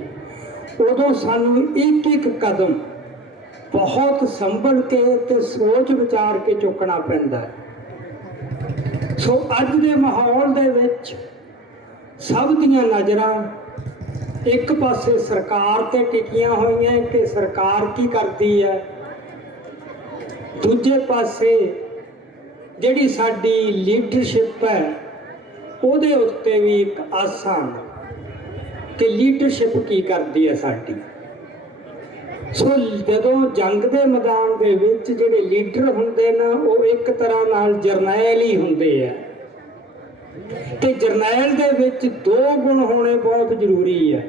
ਉਦੋਂ ਸਾਨੂੰ ਇੱਕ ਇੱਕ ਕਦਮ ਬਹੁਤ ਸੰਭਲ ਕੇ ਤੇ ਸੋਚ ਵਿਚਾਰ ਕੇ ਚੁੱਕਣਾ ਪੈਂਦਾ ਹੈ। ਸੋ ਅੱਜ ਦੇ ਮਾਹੌਲ ਦੇ ਵਿੱਚ ਸਭ ਦੀਆਂ ਨਜ਼ਰਾਂ ਇੱਕ ਪਾਸੇ ਸਰਕਾਰ ਤੇ ਟਿਕੀਆਂ ਹੋਈਆਂ ਕਿ ਸਰਕਾਰ ਕੀ ਕਰਦੀ ਹੈ, ਦੂਜੇ ਪਾਸੇ ਜਿਹੜੀ ਸਾਡੀ ਲੀਡਰਸ਼ਿਪ ਹੈ ਉਹਦੇ ਉੱਤੇ ਵੀ ਇੱਕ ਆਸਾਂ ਕਿ ਲੀਡਰਸ਼ਿਪ ਕੀ ਕਰਦੀ ਹੈ ਸਾਡੀ। ਸੋ ਜਦੋਂ ਜੰਗ ਦੇ ਮੈਦਾਨ ਦੇ ਵਿੱਚ ਜਿਹੜੇ ਲੀਡਰ ਹੁੰਦੇ ਨੇ ਉਹ ਇੱਕ ਤਰ੍ਹਾਂ ਨਾਲ ਜਰਨੈਲ ਹੀ ਹੁੰਦੇ ਆ ਤੇ ਜਰਨੈਲ ਦੇ ਵਿੱਚ 2 ਗੁਣ ਹੋਣੇ ਬਹੁਤ ਜ਼ਰੂਰੀ ਹੈ।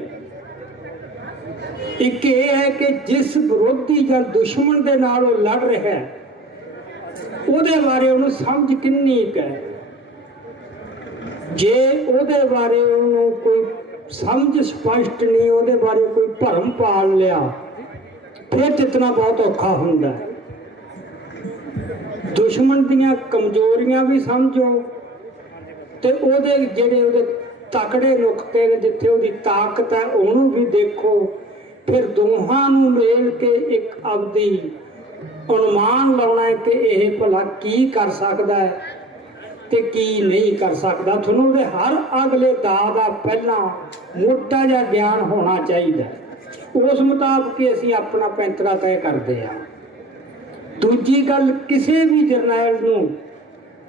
ਇੱਕ ਇਹ ਹੈ ਕਿ ਜਿਸ ਵਿਰੋਧੀ ਜਾਂ ਦੁਸ਼ਮਣ ਦੇ ਨਾਲ ਉਹ ਲੜ ਰਿਹਾ ਹੈ ਉਹਦੇ ਬਾਰੇ ਉਹਨੂੰ ਸਮਝ ਕਿੰਨੀ ਕੁ ਹੈ। ਜੇ ਉਹਦੇ ਬਾਰੇ ਉਹਨੂੰ ਕੋਈ ਸਮਝ ਸਪਸ਼ਟ ਨਹੀਂ, ਉਹਦੇ ਬਾਰੇ ਕੋਈ ਭਰਮ ਪਾਲ ਲਿਆ, ਫਿਰ ਜਿੱਤਣਾ ਬਹੁਤ ਔਖਾ ਹੁੰਦਾ ਹੈ। ਦੁਸ਼ਮਣ ਦੀਆਂ ਕਮਜ਼ੋਰੀਆਂ ਵੀ ਸਮਝੋ ਤੇ ਉਹਦੇ ਜਿਹੜੇ ਉਹਦੇ ਤਕੜੇ ਨੁਕਤੇ ਨੇ, ਜਿੱਥੇ ਉਹਦੀ ਤਾਕਤ ਹੈ, ਉਹਨੂੰ ਵੀ ਦੇਖੋ। ਫਿਰ ਦੋਹਾਂ ਨੂੰ ਮੇਲ ਕੇ ਇੱਕ ਆਪਦੀ ਅਨੁਮਾਨ ਲਾਉਣਾ ਹੈ ਕਿ ਇਹ ਭਲਾ ਕੀ ਕਰ ਸਕਦਾ ਹੈ ਤੇ ਕੀ ਨਹੀਂ ਕਰ ਸਕਦਾ। ਤੁਹਾਨੂੰ ਉਹਦੇ ਹਰ ਅਗਲੇ ਦਾਅ ਦਾ ਪਹਿਲਾਂ ਮੋਟਾ ਜਿਹਾ ਗਿਆਨ ਹੋਣਾ ਚਾਹੀਦਾ, ਉਸ ਮੁਤਾਬਕ ਹੀ ਅਸੀਂ ਆਪਣਾ ਪੈਂਤਰਾ ਤੈਅ ਕਰਦੇ ਹਾਂ। ਦੂਜੀ ਗੱਲ, ਕਿਸੇ ਵੀ ਜਰਨੈਲ ਨੂੰ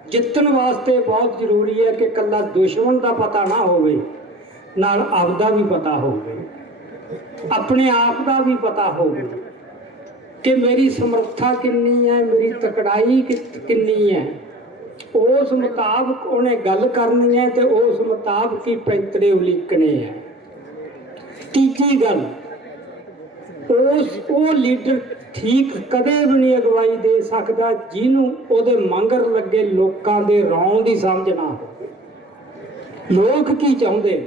ਜਿੱਤਣ ਵਾਸਤੇ ਬਹੁਤ ਜ਼ਰੂਰੀ ਹੈ ਕਿ ਇਕੱਲਾ ਦੁਸ਼ਮਣ ਦਾ ਪਤਾ ਨਾ ਹੋਵੇ, ਨਾਲ ਆਪਦਾ ਵੀ ਪਤਾ ਹੋਵੇ, ਆਪਣੇ ਆਪ ਦਾ ਵੀ ਪਤਾ ਹੋਵੇ ਕਿ ਮੇਰੀ ਸਮਰੱਥਾ ਕਿੰਨੀ ਹੈ, ਮੇਰੀ ਤਕੜਾਈ ਕਿੰਨੀ ਹੈ। ਉਸ ਮੁਤਾਬਕ ਉਹਨੇ ਗੱਲ ਕਰਨੀ ਹੈ ਤੇ ਉਸ ਮੁਤਾਬਕ ਹੀ ਪੈਂਤਰੇ ਉਲੀਕਣੇ ਹੈ। ਤੀਜੀ ਗੱਲ, ਉਹ ਲੀਡਰ ਠੀਕ ਕਦੇ ਵੀ ਨਹੀਂ ਅਗਵਾਈ ਦੇ ਸਕਦਾ ਜਿਹਨੂੰ ਉਹਦੇ ਮੰਗਰ ਲੱਗੇ ਲੋਕਾਂ ਦੇ ਰੌਂ ਦੀ ਸਮਝ ਨਾ ਹੋਵੇ। ਲੋਕ ਕੀ ਚਾਹੁੰਦੇ,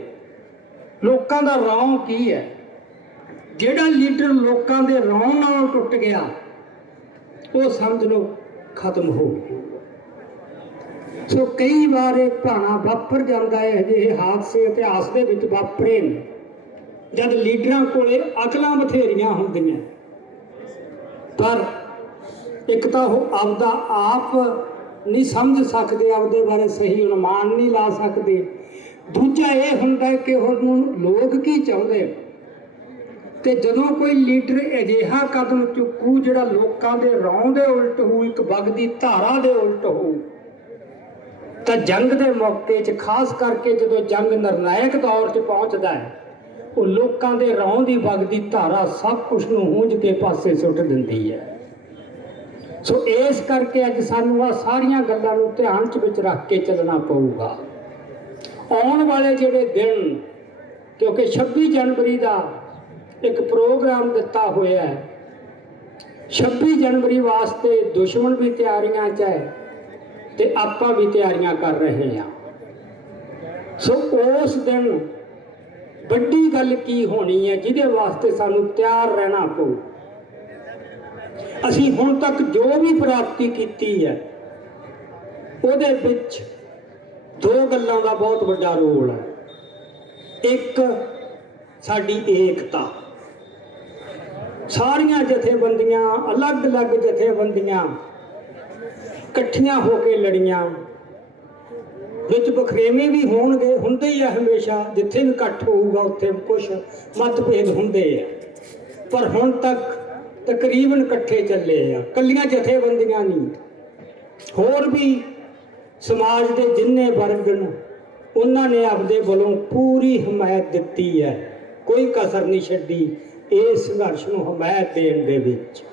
ਲੋਕਾਂ ਦਾ ਰੌਂ ਕੀ ਹੈ। ਜਿਹੜਾ ਲੀਡਰ ਲੋਕਾਂ ਦੇ ਰੌਂ ਨਾਲ ਟੁੱਟ ਗਿਆ ਉਹ ਸਮਝ ਲਓ ਖਤਮ ਹੋ ਗਿਆ। ਸੋ ਕਈ ਵਾਰ ਇਹ ਭਾਣਾ ਵਾਪਰ ਜਾਂਦਾ ਹੈ, ਅਜਿਹੇ ਹਾਦਸੇ ਇਤਿਹਾਸ ਦੇ ਵਿੱਚ ਵਾਪਰੇ ਨੇ ਜਦ ਲੀਡਰਾਂ ਕੋਲੇ ਅਕਲਾਂ ਬਥੇਰੀਆਂ ਹੁੰਦੀਆਂ, ਪਰ ਇੱਕ ਤਾਂ ਉਹ ਆਪਦਾ ਆਪ ਨਹੀਂ ਸਮਝ ਸਕਦੇ, ਆਪਦੇ ਬਾਰੇ ਸਹੀ ਅਨੁਮਾਨ ਨਹੀਂ ਲਾ ਸਕਦੇ। ਦੂਜਾ ਇਹ ਹੁੰਦਾ ਕਿ ਉਹਨੂੰ ਲੋਕ ਕੀ ਚਾਹੁੰਦੇ। ਤੇ ਜਦੋਂ ਕੋਈ ਲੀਡਰ ਅਜਿਹਾ ਕਦਮ ਚੁੱਕੂ ਜਿਹੜਾ ਲੋਕਾਂ ਦੇ ਰੌਂ ਦੇ ਉਲਟ ਹੋਊ, ਇੱਕ ਵਗਦੀ ਧਾਰਾ ਦੇ ਉਲਟ ਹੋਊ, ਤਾਂ ਜੰਗ ਦੇ ਮੌਕੇ 'ਚ ਖਾਸ ਕਰਕੇ ਜਦੋਂ ਜੰਗ ਨਿਰਣਾਇਕ ਦੌਰ 'ਚ ਪਹੁੰਚਦਾ ਹੈ, ਉਹ ਲੋਕਾਂ ਦੇ ਰੌਂ ਦੀ ਵਗਦੀ ਧਾਰਾ ਸਭ ਕੁਝ ਨੂੰ ਹੂੰਝ ਕੇ ਪਾਸੇ ਸੁੱਟ ਦਿੰਦੀ ਹੈ। ਸੋ ਇਸ ਕਰਕੇ ਅੱਜ ਸਾਨੂੰ ਆ ਸਾਰੀਆਂ ਗੱਲਾਂ ਨੂੰ ਧਿਆਨ 'ਚ ਵਿੱਚ ਰੱਖ ਕੇ ਚੱਲਣਾ ਪਊਗਾ। ਆਉਣ ਵਾਲੇ ਜਿਹੜੇ ਦਿਨ, ਕਿਉਂਕਿ 26 ਜਨਵਰੀ ਦਾ ਇੱਕ ਪ੍ਰੋਗਰਾਮ ਦਿੱਤਾ ਹੋਇਆ ਹੈ। 26 ਜਨਵਰੀ ਵਾਸਤੇ ਦੁਸ਼ਮਣ ਵੀ ਤਿਆਰੀਆਂ 'ਚ ਹੈ ਤੇ ਆਪਾਂ ਵੀ ਤਿਆਰੀਆਂ ਕਰ ਰਹੇ ਹਾਂ। ਸੋ ਉਸ ਦਿਨ ਵੱਡੀ ਗੱਲ ਕੀ ਹੋਣੀ ਹੈ ਜਿਹਦੇ ਵਾਸਤੇ ਸਾਨੂੰ ਤਿਆਰ ਰਹਿਣਾ ਪਊ। ਅਸੀਂ ਹੁਣ ਤੱਕ ਜੋ ਵੀ ਪ੍ਰਾਪਤੀ ਕੀਤੀ ਹੈ ਉਹਦੇ ਵਿੱਚ ਦੋ ਗੱਲਾਂ ਦਾ ਬਹੁਤ ਵੱਡਾ ਰੋਲ ਹੈ। ਇੱਕ, ਸਾਡੀ ਏਕਤਾ। ਸਾਰੀਆਂ ਜਥੇਬੰਦੀਆਂ, ਅਲੱਗ-ਅਲੱਗ ਜਥੇਬੰਦੀਆਂ ਇਕੱਠੀਆਂ ਹੋ ਕੇ ਲੜੀਆਂ। ਵਿੱਚ ਵਖਰੇਵੇਂ ਵੀ ਹੋਣਗੇ, ਹੁੰਦੇ ਹੀ ਆ ਹਮੇਸ਼ਾ। ਜਿੱਥੇ ਵੀ ਇਕੱਠ ਹੋਊਗਾ ਉੱਥੇ ਕੁਛ ਮਤਭੇਦ ਹੁੰਦੇ ਆ, ਪਰ ਹੁਣ ਤੱਕ ਤਕਰੀਬਨ ਇਕੱਠੇ ਚੱਲੇ ਆ। ਕੱਲੀਆਂ ਜਥੇਬੰਦੀਆਂ ਨਹੀਂ, ਹੋਰ ਵੀ ਸਮਾਜ ਦੇ ਜਿੰਨੇ ਵਰਗ ਨੇ ਉਹਨਾਂ ਨੇ ਆਪਦੇ ਵੱਲੋਂ ਪੂਰੀ ਹਮਾਇਤ ਦਿੱਤੀ ਹੈ। ਕੋਈ ਕਸਰ ਨਹੀਂ ਛੱਡੀ ਇਸ ਸੰਘਰਸ਼ ਨੂੰ ਹਮਾਇਤ ਦੇਣ ਦੇ ਵਿੱਚ।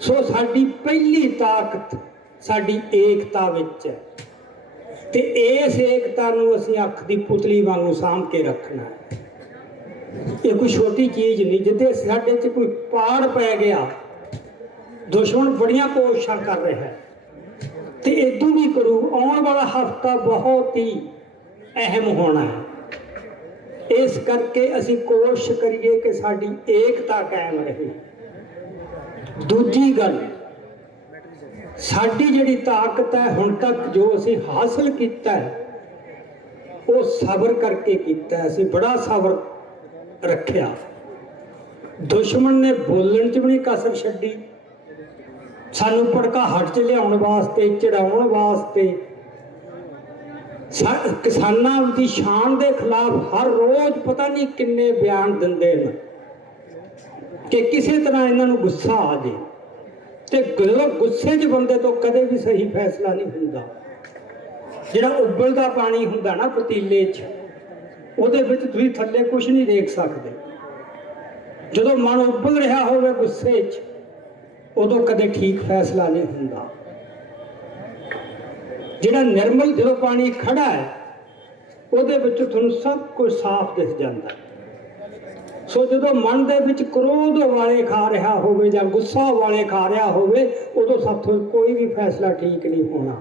ਸੋ ਸਾਡੀ ਪਹਿਲੀ ਤਾਕਤ ਸਾਡੀ ਏਕਤਾ ਵਿੱਚ ਹੈ ਤੇ ਇਸ ਏਕਤਾ ਨੂੰ ਅਸੀਂ ਅੱਖ ਦੀ ਪੁਤਲੀ ਵਾਂਗੂ ਸਾਂਭ ਕੇ ਰੱਖਣਾ ਹੈ। ਇਹ ਕੋਈ ਛੋਟੀ ਚੀਜ਼ ਨਹੀਂ। ਜਿੱਥੇ ਸਾਡੇ 'ਚ ਕੋਈ ਪਾੜ ਪੈ ਗਿਆ, ਦੁਸ਼ਮਣ ਬੜੀਆਂ ਕੋਸ਼ਿਸ਼ਾਂ ਕਰ ਰਿਹਾ ਹੈ ਤੇ ਇਦੋਂ ਵੀ ਕਰੂ। ਆਉਣ ਵਾਲਾ ਹਫ਼ਤਾ ਬਹੁਤ ਹੀ ਅਹਿਮ ਹੋਣਾ ਹੈ। ਇਸ ਕਰਕੇ ਅਸੀਂ ਕੋਸ਼ਿਸ਼ ਕਰੀਏ ਕਿ ਸਾਡੀ ਏਕਤਾ ਕਾਇਮ ਰਹੇ। ਦੂਜੀ ਗੱਲ, ਸਾਡੀ ਜਿਹੜੀ ਤਾਕਤ ਹੈ, ਹੁਣ ਤੱਕ ਜੋ ਅਸੀਂ ਹਾਸਲ ਕੀਤਾ ਹੈ ਉਹ ਸਬਰ ਕਰਕੇ ਕੀਤਾ ਹੈ। ਅਸੀਂ ਬੜਾ ਸਬਰ ਰੱਖਿਆ। ਦੁਸ਼ਮਣ ਨੇ ਬੋਲਣ 'ਚ ਵੀ ਨਹੀਂ ਕਸਰ ਛੱਡੀ। ਸਾਨੂੰ ਭੜਕਾਹਟ 'ਚ ਲਿਆਉਣ ਵਾਸਤੇ, ਚੜਾਉਣ ਵਾਸਤੇ, ਕਿਸਾਨਾਂ ਦੀ ਸ਼ਾਨ ਦੇ ਖਿਲਾਫ ਹਰ ਰੋਜ਼ ਪਤਾ ਨਹੀਂ ਕਿੰਨੇ ਬਿਆਨ ਦਿੰਦੇ ਨੇ ਕਿ ਕਿਸੇ ਤਰ੍ਹਾਂ ਇਹਨਾਂ ਨੂੰ ਗੁੱਸਾ ਆ ਜੇ। ਤੇ ਗੁੱਸੇ 'ਚ ਬੰਦੇ ਤੋਂ ਕਦੇ ਵੀ ਸਹੀ ਫੈਸਲਾ ਨਹੀਂ ਹੁੰਦਾ। ਜਿਹੜਾ ਉਬਲਦਾ ਪਾਣੀ ਹੁੰਦਾ ਨਾ ਪਤੀਲੇ 'ਚ, ਉਹਦੇ ਵਿੱਚ ਤੁਸੀਂ ਥੱਲੇ ਕੁਝ ਨਹੀਂ ਦੇਖ ਸਕਦੇ। ਜਦੋਂ ਮਨ ਉਬਲ ਰਿਹਾ ਹੋਵੇ ਗੁੱਸੇ 'ਚ, ਉਦੋਂ ਕਦੇ ਠੀਕ ਫੈਸਲਾ ਨਹੀਂ ਹੁੰਦਾ। ਜਿਹੜਾ ਨਿਰਮਲ ਜਦੋਂ ਪਾਣੀ ਖੜਾ ਹੈ ਉਹਦੇ ਵਿੱਚ ਤੁਹਾਨੂੰ ਸਭ ਕੁਝ ਸਾਫ਼ ਦਿਸ ਜਾਂਦਾ। ਸੋ ਜਦੋਂ ਮਨ ਦੇ ਵਿੱਚ ਕ੍ਰੋਧ ਵਾਲੇ ਖਾ ਰਿਹਾ ਹੋਵੇ ਜਾਂ ਗੁੱਸਾ ਵਾਲੇ ਖਾ ਰਿਹਾ ਹੋਵੇ, ਉਦੋਂ ਸਾਥੋਂ ਕੋਈ ਵੀ ਫੈਸਲਾ ਠੀਕ ਨਹੀਂ ਹੋਣਾ।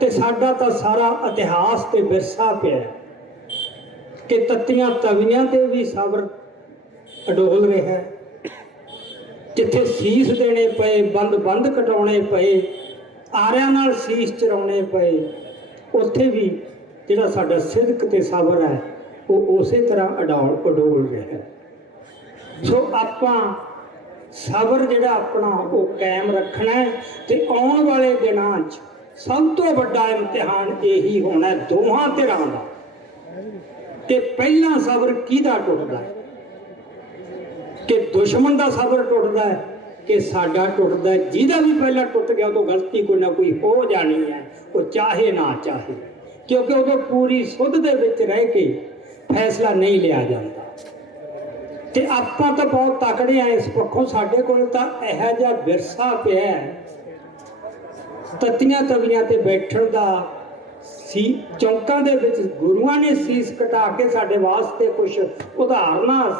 ਤੇ ਸਾਡਾ ਤਾਂ ਸਾਰਾ ਇਤਿਹਾਸ ਤੇ ਵਿਰਸਾ ਪਿਆ ਕਿ ਤੱਤੀਆਂ ਤਵੀਆਂ ਤੇ ਵੀ ਸਬਰ ਅਡੋਲ ਰਿਹਾ। ਜਿੱਥੇ ਸੀਸ ਦੇਣੇ ਪਏ, ਬੰਦ ਕਟਾਉਣੇ ਪਏ, ਆਰਿਆਂ ਨਾਲ ਸੀਸ ਚਰਾਉਣੇ ਪਏ, ਉੱਥੇ ਵੀ ਜਿਹੜਾ ਸਾਡਾ ਸਿਦਕ ਤੇ ਸਬਰ ਹੈ ਉਹ ਉਸੇ ਤਰ੍ਹਾਂ ਅਡੋਲ ਰਿਹਾ। ਸੋ ਆਪਾਂ ਸਬਰ ਜਿਹੜਾ ਆਪਣਾ ਉਹ ਕਾਇਮ ਰੱਖਣਾ ਹੈ। ਤੇ ਆਉਣ ਵਾਲੇ ਦਿਨਾਂ 'ਚ ਸਭ ਤੋਂ ਵੱਡਾ ਇਮਤਿਹਾਨ ਇਹੀ ਹੋਣਾ ਦੋਹਾਂ ਧਿਰਾਂ ਦਾ ਕਿ ਪਹਿਲਾਂ ਸਬਰ ਕਿਹਦਾ ਟੁੱਟਦਾ ਹੈ, ਕਿ ਦੁਸ਼ਮਣ ਦਾ ਸਬਰ ਟੁੱਟਦਾ ਹੈ ਕਿ ਸਾਡਾ ਟੁੱਟਦਾ ਹੈ। ਜਿਹਦਾ ਵੀ ਪਹਿਲਾਂ ਟੁੱਟ ਗਿਆ ਉਦੋਂ ਗਲਤੀ ਕੋਈ ਨਾ ਕੋਈ ਹੋ ਜਾਣੀ ਹੈ, ਉਹ ਚਾਹੇ ਨਾ ਚਾਹੇ, ਕਿਉਂਕਿ ਉਦੋਂ ਪੂਰੀ ਸੁੱਧ ਦੇ ਵਿੱਚ ਰਹਿ ਕੇ ਫੈਸਲਾ ਨਹੀਂ ਲਿਆ ਜਾਂਦਾ। ਤੇ ਆਪਾਂ ਤਾਂ ਬਹੁਤ ਤਕੜੇ ਆ ਇਸ ਪੱਖੋਂ। ਸਾਡੇ ਕੋਲ ਤਾਂ ਇਹੋ ਜਿਹਾ ਵਿਰਸਾ ਪਿਆ ਹੈ, ਤੱਤੀਆਂ ਤਵੀਆਂ ਤੇ ਬੈਠਣ ਦਾ। ਚੌਂਕਾਂ ਦੇ ਵਿੱਚ ਗੁਰੂਆਂ ਨੇ ਸੀਸ ਕਟਾ ਕੇ ਸਾਡੇ ਵਾਸਤੇ ਕੁਝ ਉਦਾਹਰਨਾਂ